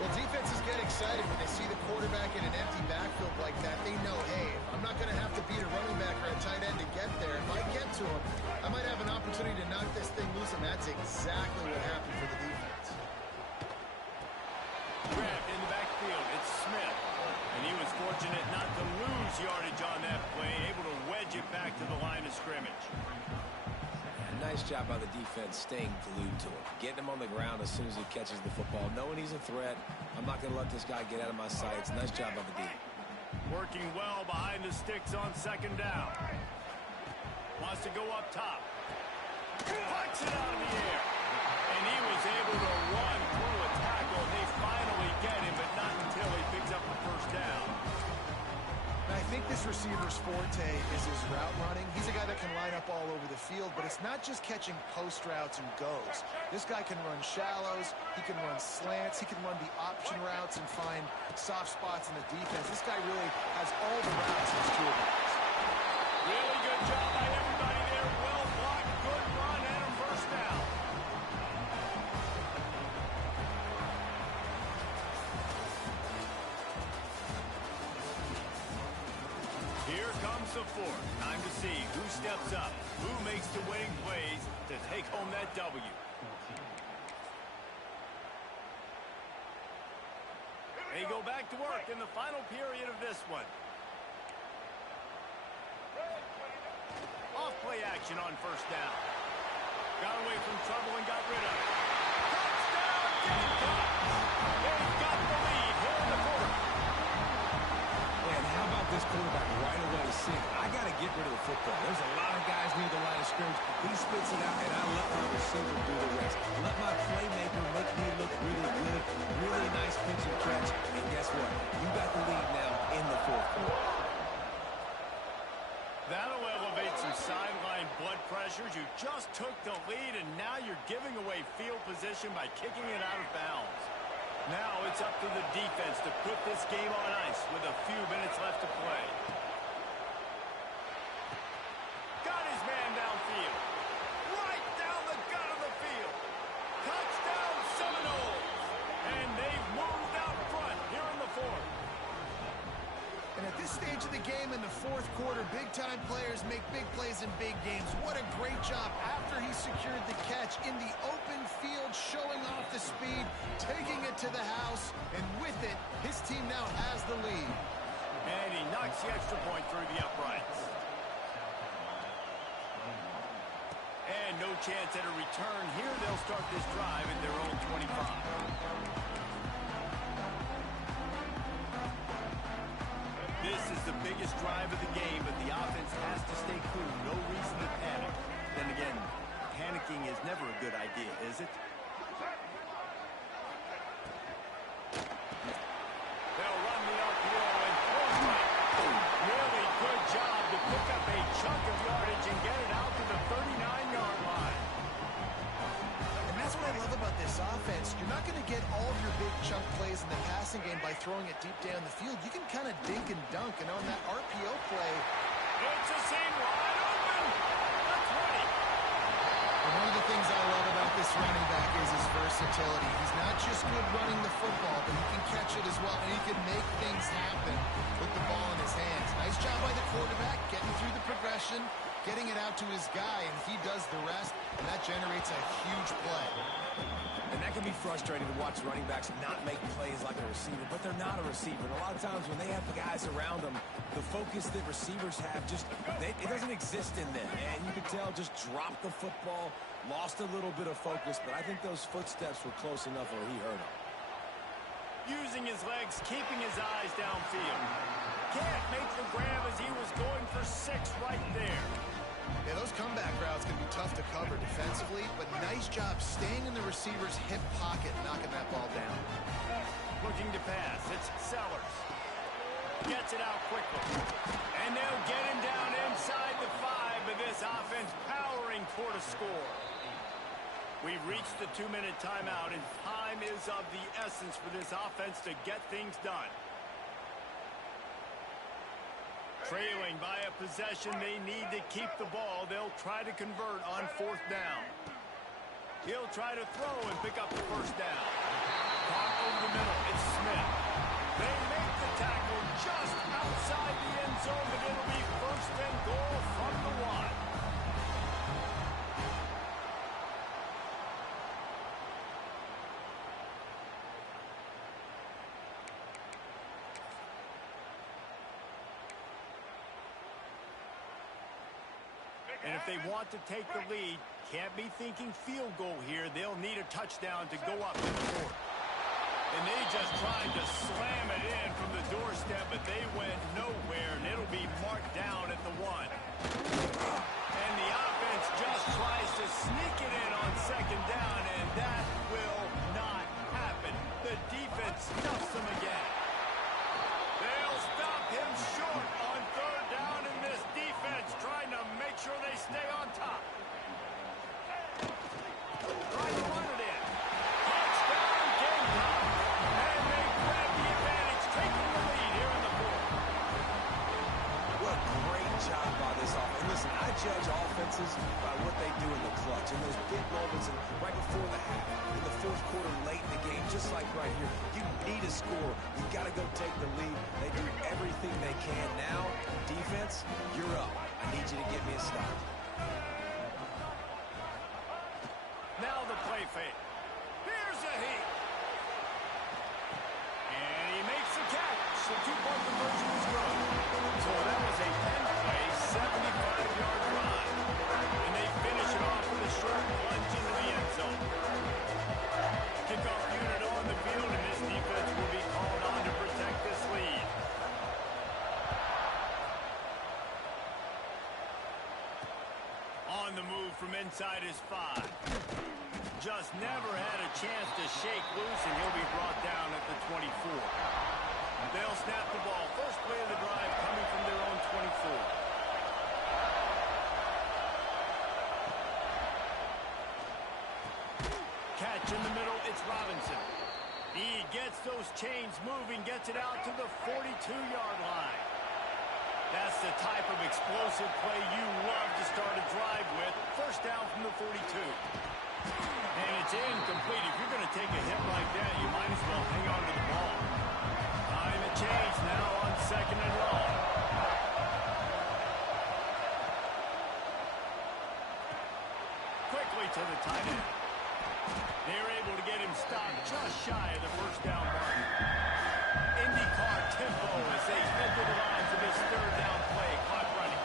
Well, defenses get excited when they see the quarterback in an empty backfield like that. They know, hey, I'm not going to have to beat a running back or a tight end to get there. If I get to him, I might have an opportunity to knock this thing loose, and that's exactly what happened for the defense. Grabbed in the backfield, it's Smith. And he was fortunate not to lose yardage on that play, able to wedge it back to the line of scrimmage. Nice job by the defense staying glued to him. Getting him on the ground as soon as he catches the football. Knowing he's a threat. I'm not going to let this guy get out of my sights. Nice job by the D. Working well behind the sticks on 2nd down. Wants to go up top. Punch it out of the air. And he was able to run through a tackle. They finally get him, but not until he picks up the 1st down. I think this receiver's forte is his route running. He's a guy that can line up all over the field, but it's not just catching post routes and goes. This guy can run shallows, he can run slants, he can run the option routes and find soft spots in the defense. This guy really has all the routes in his toolbox. Really good job by everybody there. Well blocked, good run, and a 1st down. Here comes the 4th. Time to see who steps up, who makes the winning plays to take home that W. They go back to work in the final period of this one. Off play action on 1st down. Got away from trouble and got rid of it. Touchdown, Gamecocks! They've got the lead here in the 4th. And how about this quarterback right away seeing, I got to get rid of the football. There's a lot of guys near the line of scrimmage. He spits it out, and I let my receiver do the rest. Let my playmaker make me look really good. Really nice pitch and catch. And guess what? You got the lead now in the 4th quarter. That'll elevate some sideline blood pressures. You just took the lead, and now you're giving away field position by kicking it out of bounds. Now it's up to the defense to put this game on ice with a few minutes left to play. Got his man downfield. Right down the gut of the field. Touchdown Seminoles. And they've moved out front here in the 4th. And at this stage of the game in the 4th quarter, big-time players make big plays in big games. What a great job after he secured the catch in the open field, showing off the speed, taking it to the house, and with it, his team now has the lead. And he knocks the extra point through the uprights. And no chance at a return here. They'll start this drive at their own 25. This is the biggest drive of the game, but the offense has to stay cool. No reason to panic. Then again, panicking is never a good idea, is it? They'll run the RPO and really good job to pick up a chunk of yardage and get it out to the 39-yard line. And that's what I love about this offense. You're not going to get all of your big chunk plays in the passing game by throwing it deep down the field. You can kind of dink and dunk, and on that RPO play, it's a seam wide open. That's right. and one of the things I love about this running back is his versatility. He's not just good running the football, but he can catch it as well, and he can make things happen with the ball in his hands. Nice job by the quarterback, getting through the progression, getting it out to his guy, and he does the rest, and that generates a huge play. And that can be frustrating to watch running backs not make plays like a receiver, but they're not a receiver. And a lot of times when they have guys around them, the focus that receivers have it doesn't exist in them. And you can tell just dropped the football, lost a little bit of focus, but I think those footsteps were close enough where he hurt him. Using his legs, keeping his eyes downfield. Can't make the grab as he was going for 6 right there. Yeah, those comeback routes can be tough to cover defensively, but nice job staying in the receiver's hip pocket, knocking that ball down. Looking to pass. It's Sellers. Gets it out quickly. And they'll get him down inside the 5, but this offense powering toward a score. We've reached the 2-minute timeout, and time is of the essence for this offense to get things done. Trailing by a possession, they need to keep the ball. They'll try to convert on 4th down. He'll try to throw and pick up the 1st down. Caught over the middle. It's Smith. They make the tackle just outside the end zone, but it'll be 1st and goal from the 1. And if they want to take the lead, can't be thinking field goal here. They'll need a touchdown to go up to the board. And they just tried to slam it in from the doorstep, but they went nowhere, and it'll be marked down at the 1. And the offense just tries to sneak it in on 2nd down, and that will not happen. The defense stuffs them again. They'll stop him short on 3rd down, and this defense trying to make sure they stay on top. Trying to run it in. Touchdown, Gamecock. And they grab the advantage, taking the lead here in the 4th. What a great job by this offense. And listen, I judge offenses by what they do in the clutch, in those big moments, and right before the half, in the 4th quarter, late in the game, just like right here. You need a score. You got to go take the lead. They do everything they can. Now, defense, you're up. I need you to get me a stop. Now the play fake. Here's a heat. And he makes the catch. The 2-point conversion is good. So that was a 10-play, 75-yard drive. And they finish it off with a short plunge into the end zone. Kickoff unit on the field, and this defense will be called on to protect this lead. On the move from inside his 5. Just never had a chance to shake loose, and he'll be brought down at the 24. They'll snap the ball. First play of the drive coming from their own 24. Catch in the middle, it's Robinson. He gets those chains moving, gets it out to the 42-yard line. That's the type of explosive play you love to start a drive with. 1st down from the 42. And it's incomplete. If you're going to take a hit like that, you might as well hang on to the ball. Time to change now on 2nd and long. Quickly to the tight end. They're able to get him stopped just shy of the 1st down mark. IndyCar tempo as they head to the line for this 3rd down play. Clock running.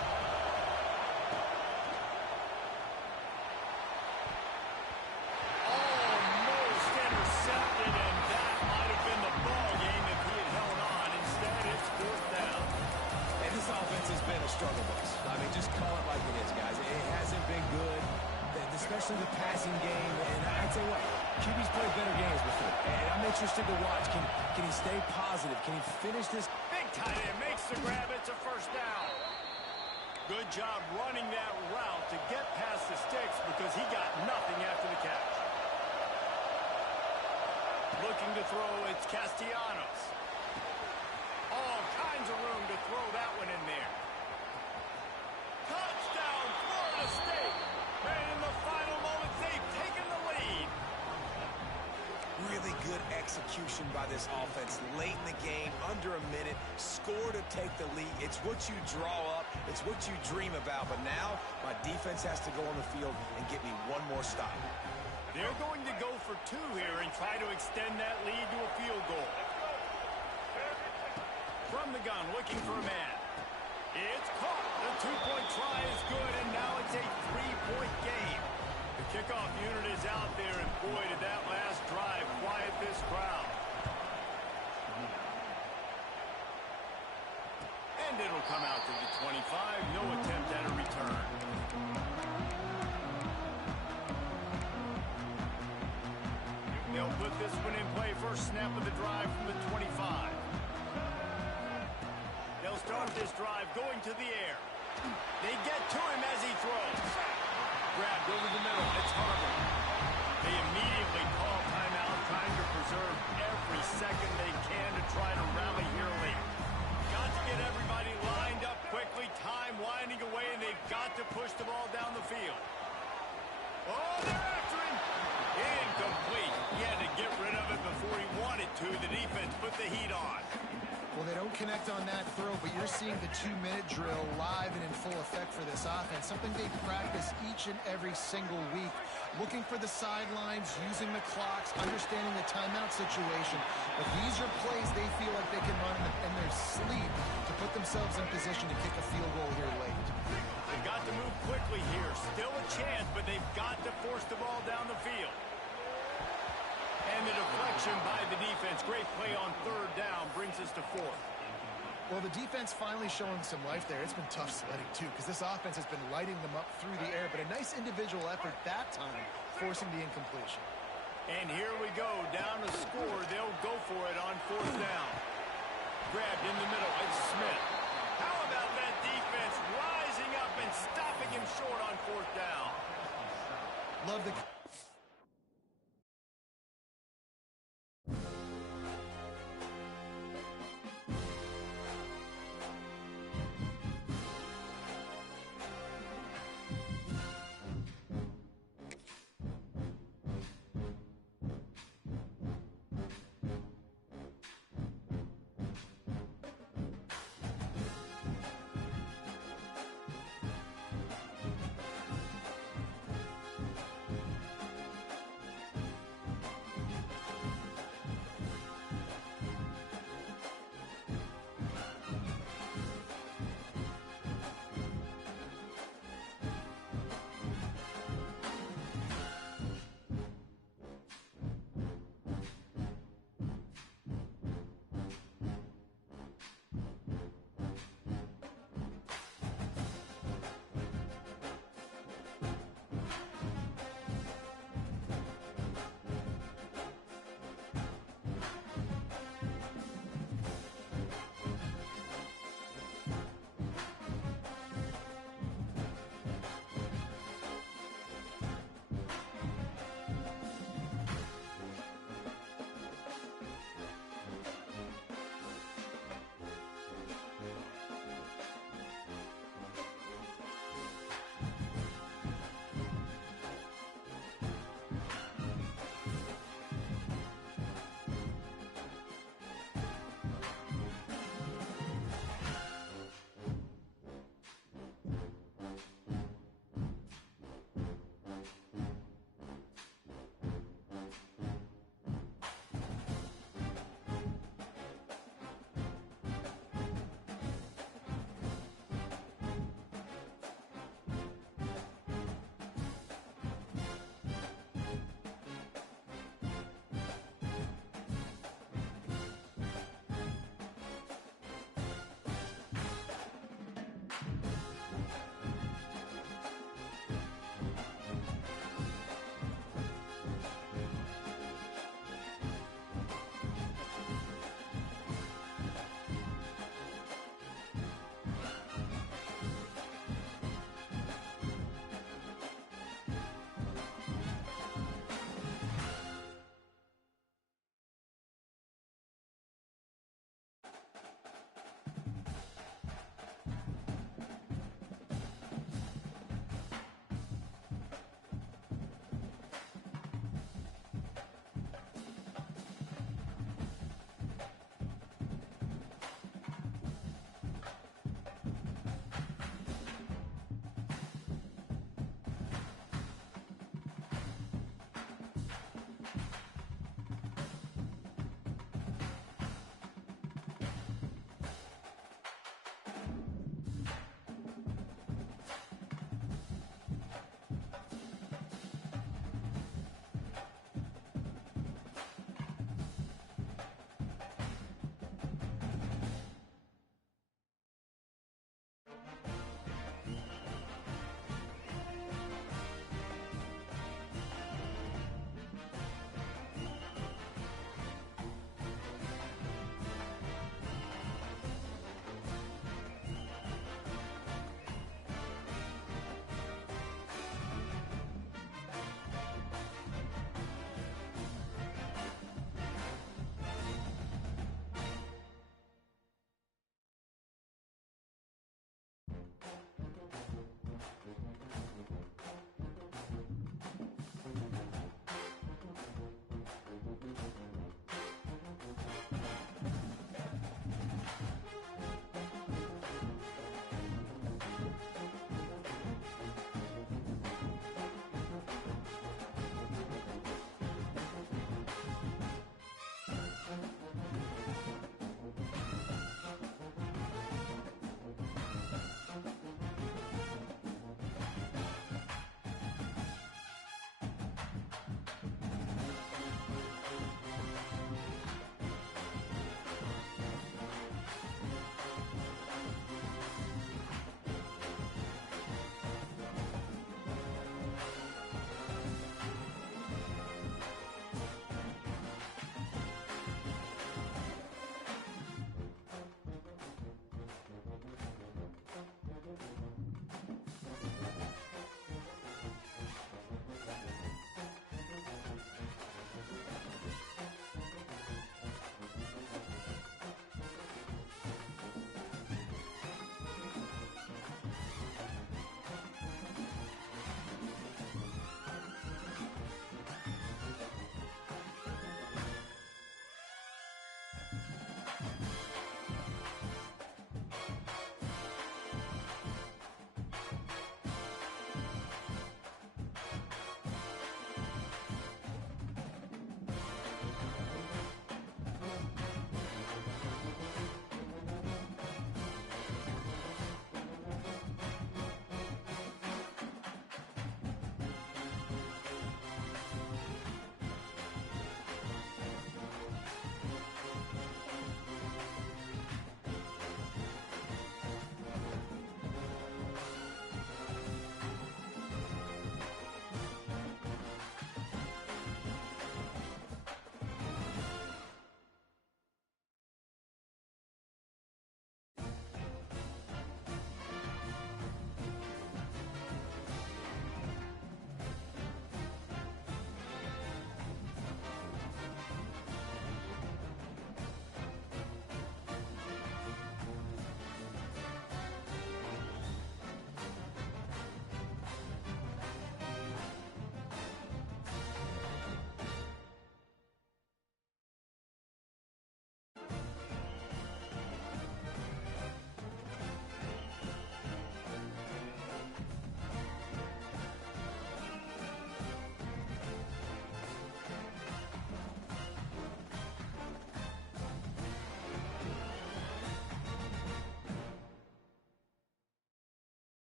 struggle bus. I mean, just call it like it is, guys. It hasn't been good, especially the passing game. And I tell you what, QB's played better games before. And I'm interested to watch. Can he stay positive? Can he finish this? Big tight end makes the grab. It's a first down. Good job running that route to get past the sticks because he got nothing after the catch. Looking to throw, it's Castellanos. All kinds of room to throw that one in there. Touchdown, Florida State. And in the final moments, they've taken the lead. Really good execution by this offense late in the game, under a minute, score to take the lead. It's what you draw up. It's what you dream about. But now my defense has to go on the field and get me one more stop. They're going to go for two here and try to extend that lead to a field goal. From the gun, looking for a man. It's caught. The two-point try is good, and now it's a three-point game. The kickoff unit is out there, and boy, did that last drive quiet this crowd. And it'll come out to the 25. No attempt at a return. They'll put this one in play. First snap of the drive from the 25. They'll start this drive going to the air. They get to him as he throws. Grabbed over the middle. It's Harvard. They immediately call timeout, trying to preserve every second they can to try to rally here late. Got to get everybody lined up quickly. Time winding away, and they've got to push the ball down the field. Oh, they're after him. Incomplete. He had to get rid of it before he wanted to. The defense put the heat on. Well, they don't connect on that throw, but you're seeing the 2-minute drill live and in full effect for this offense, something they practice each and every single week, looking for the sidelines, using the clocks, understanding the timeout situation. But these are plays they feel like they can run in their sleep to put themselves in position to kick a field goal here late. They've got to move quickly here. Still a chance, but they've got to force the ball down the field. And the deflection by the defense. Great play on third down brings us to fourth. Well, the defense finally showing some life there. It's been tough sledding, too, because this offense has been lighting them up through the air. But a nice individual effort that time, forcing the incompletion. And here we go. Down to score. They'll go for it on fourth down. Grabbed in the middle. It's Smith.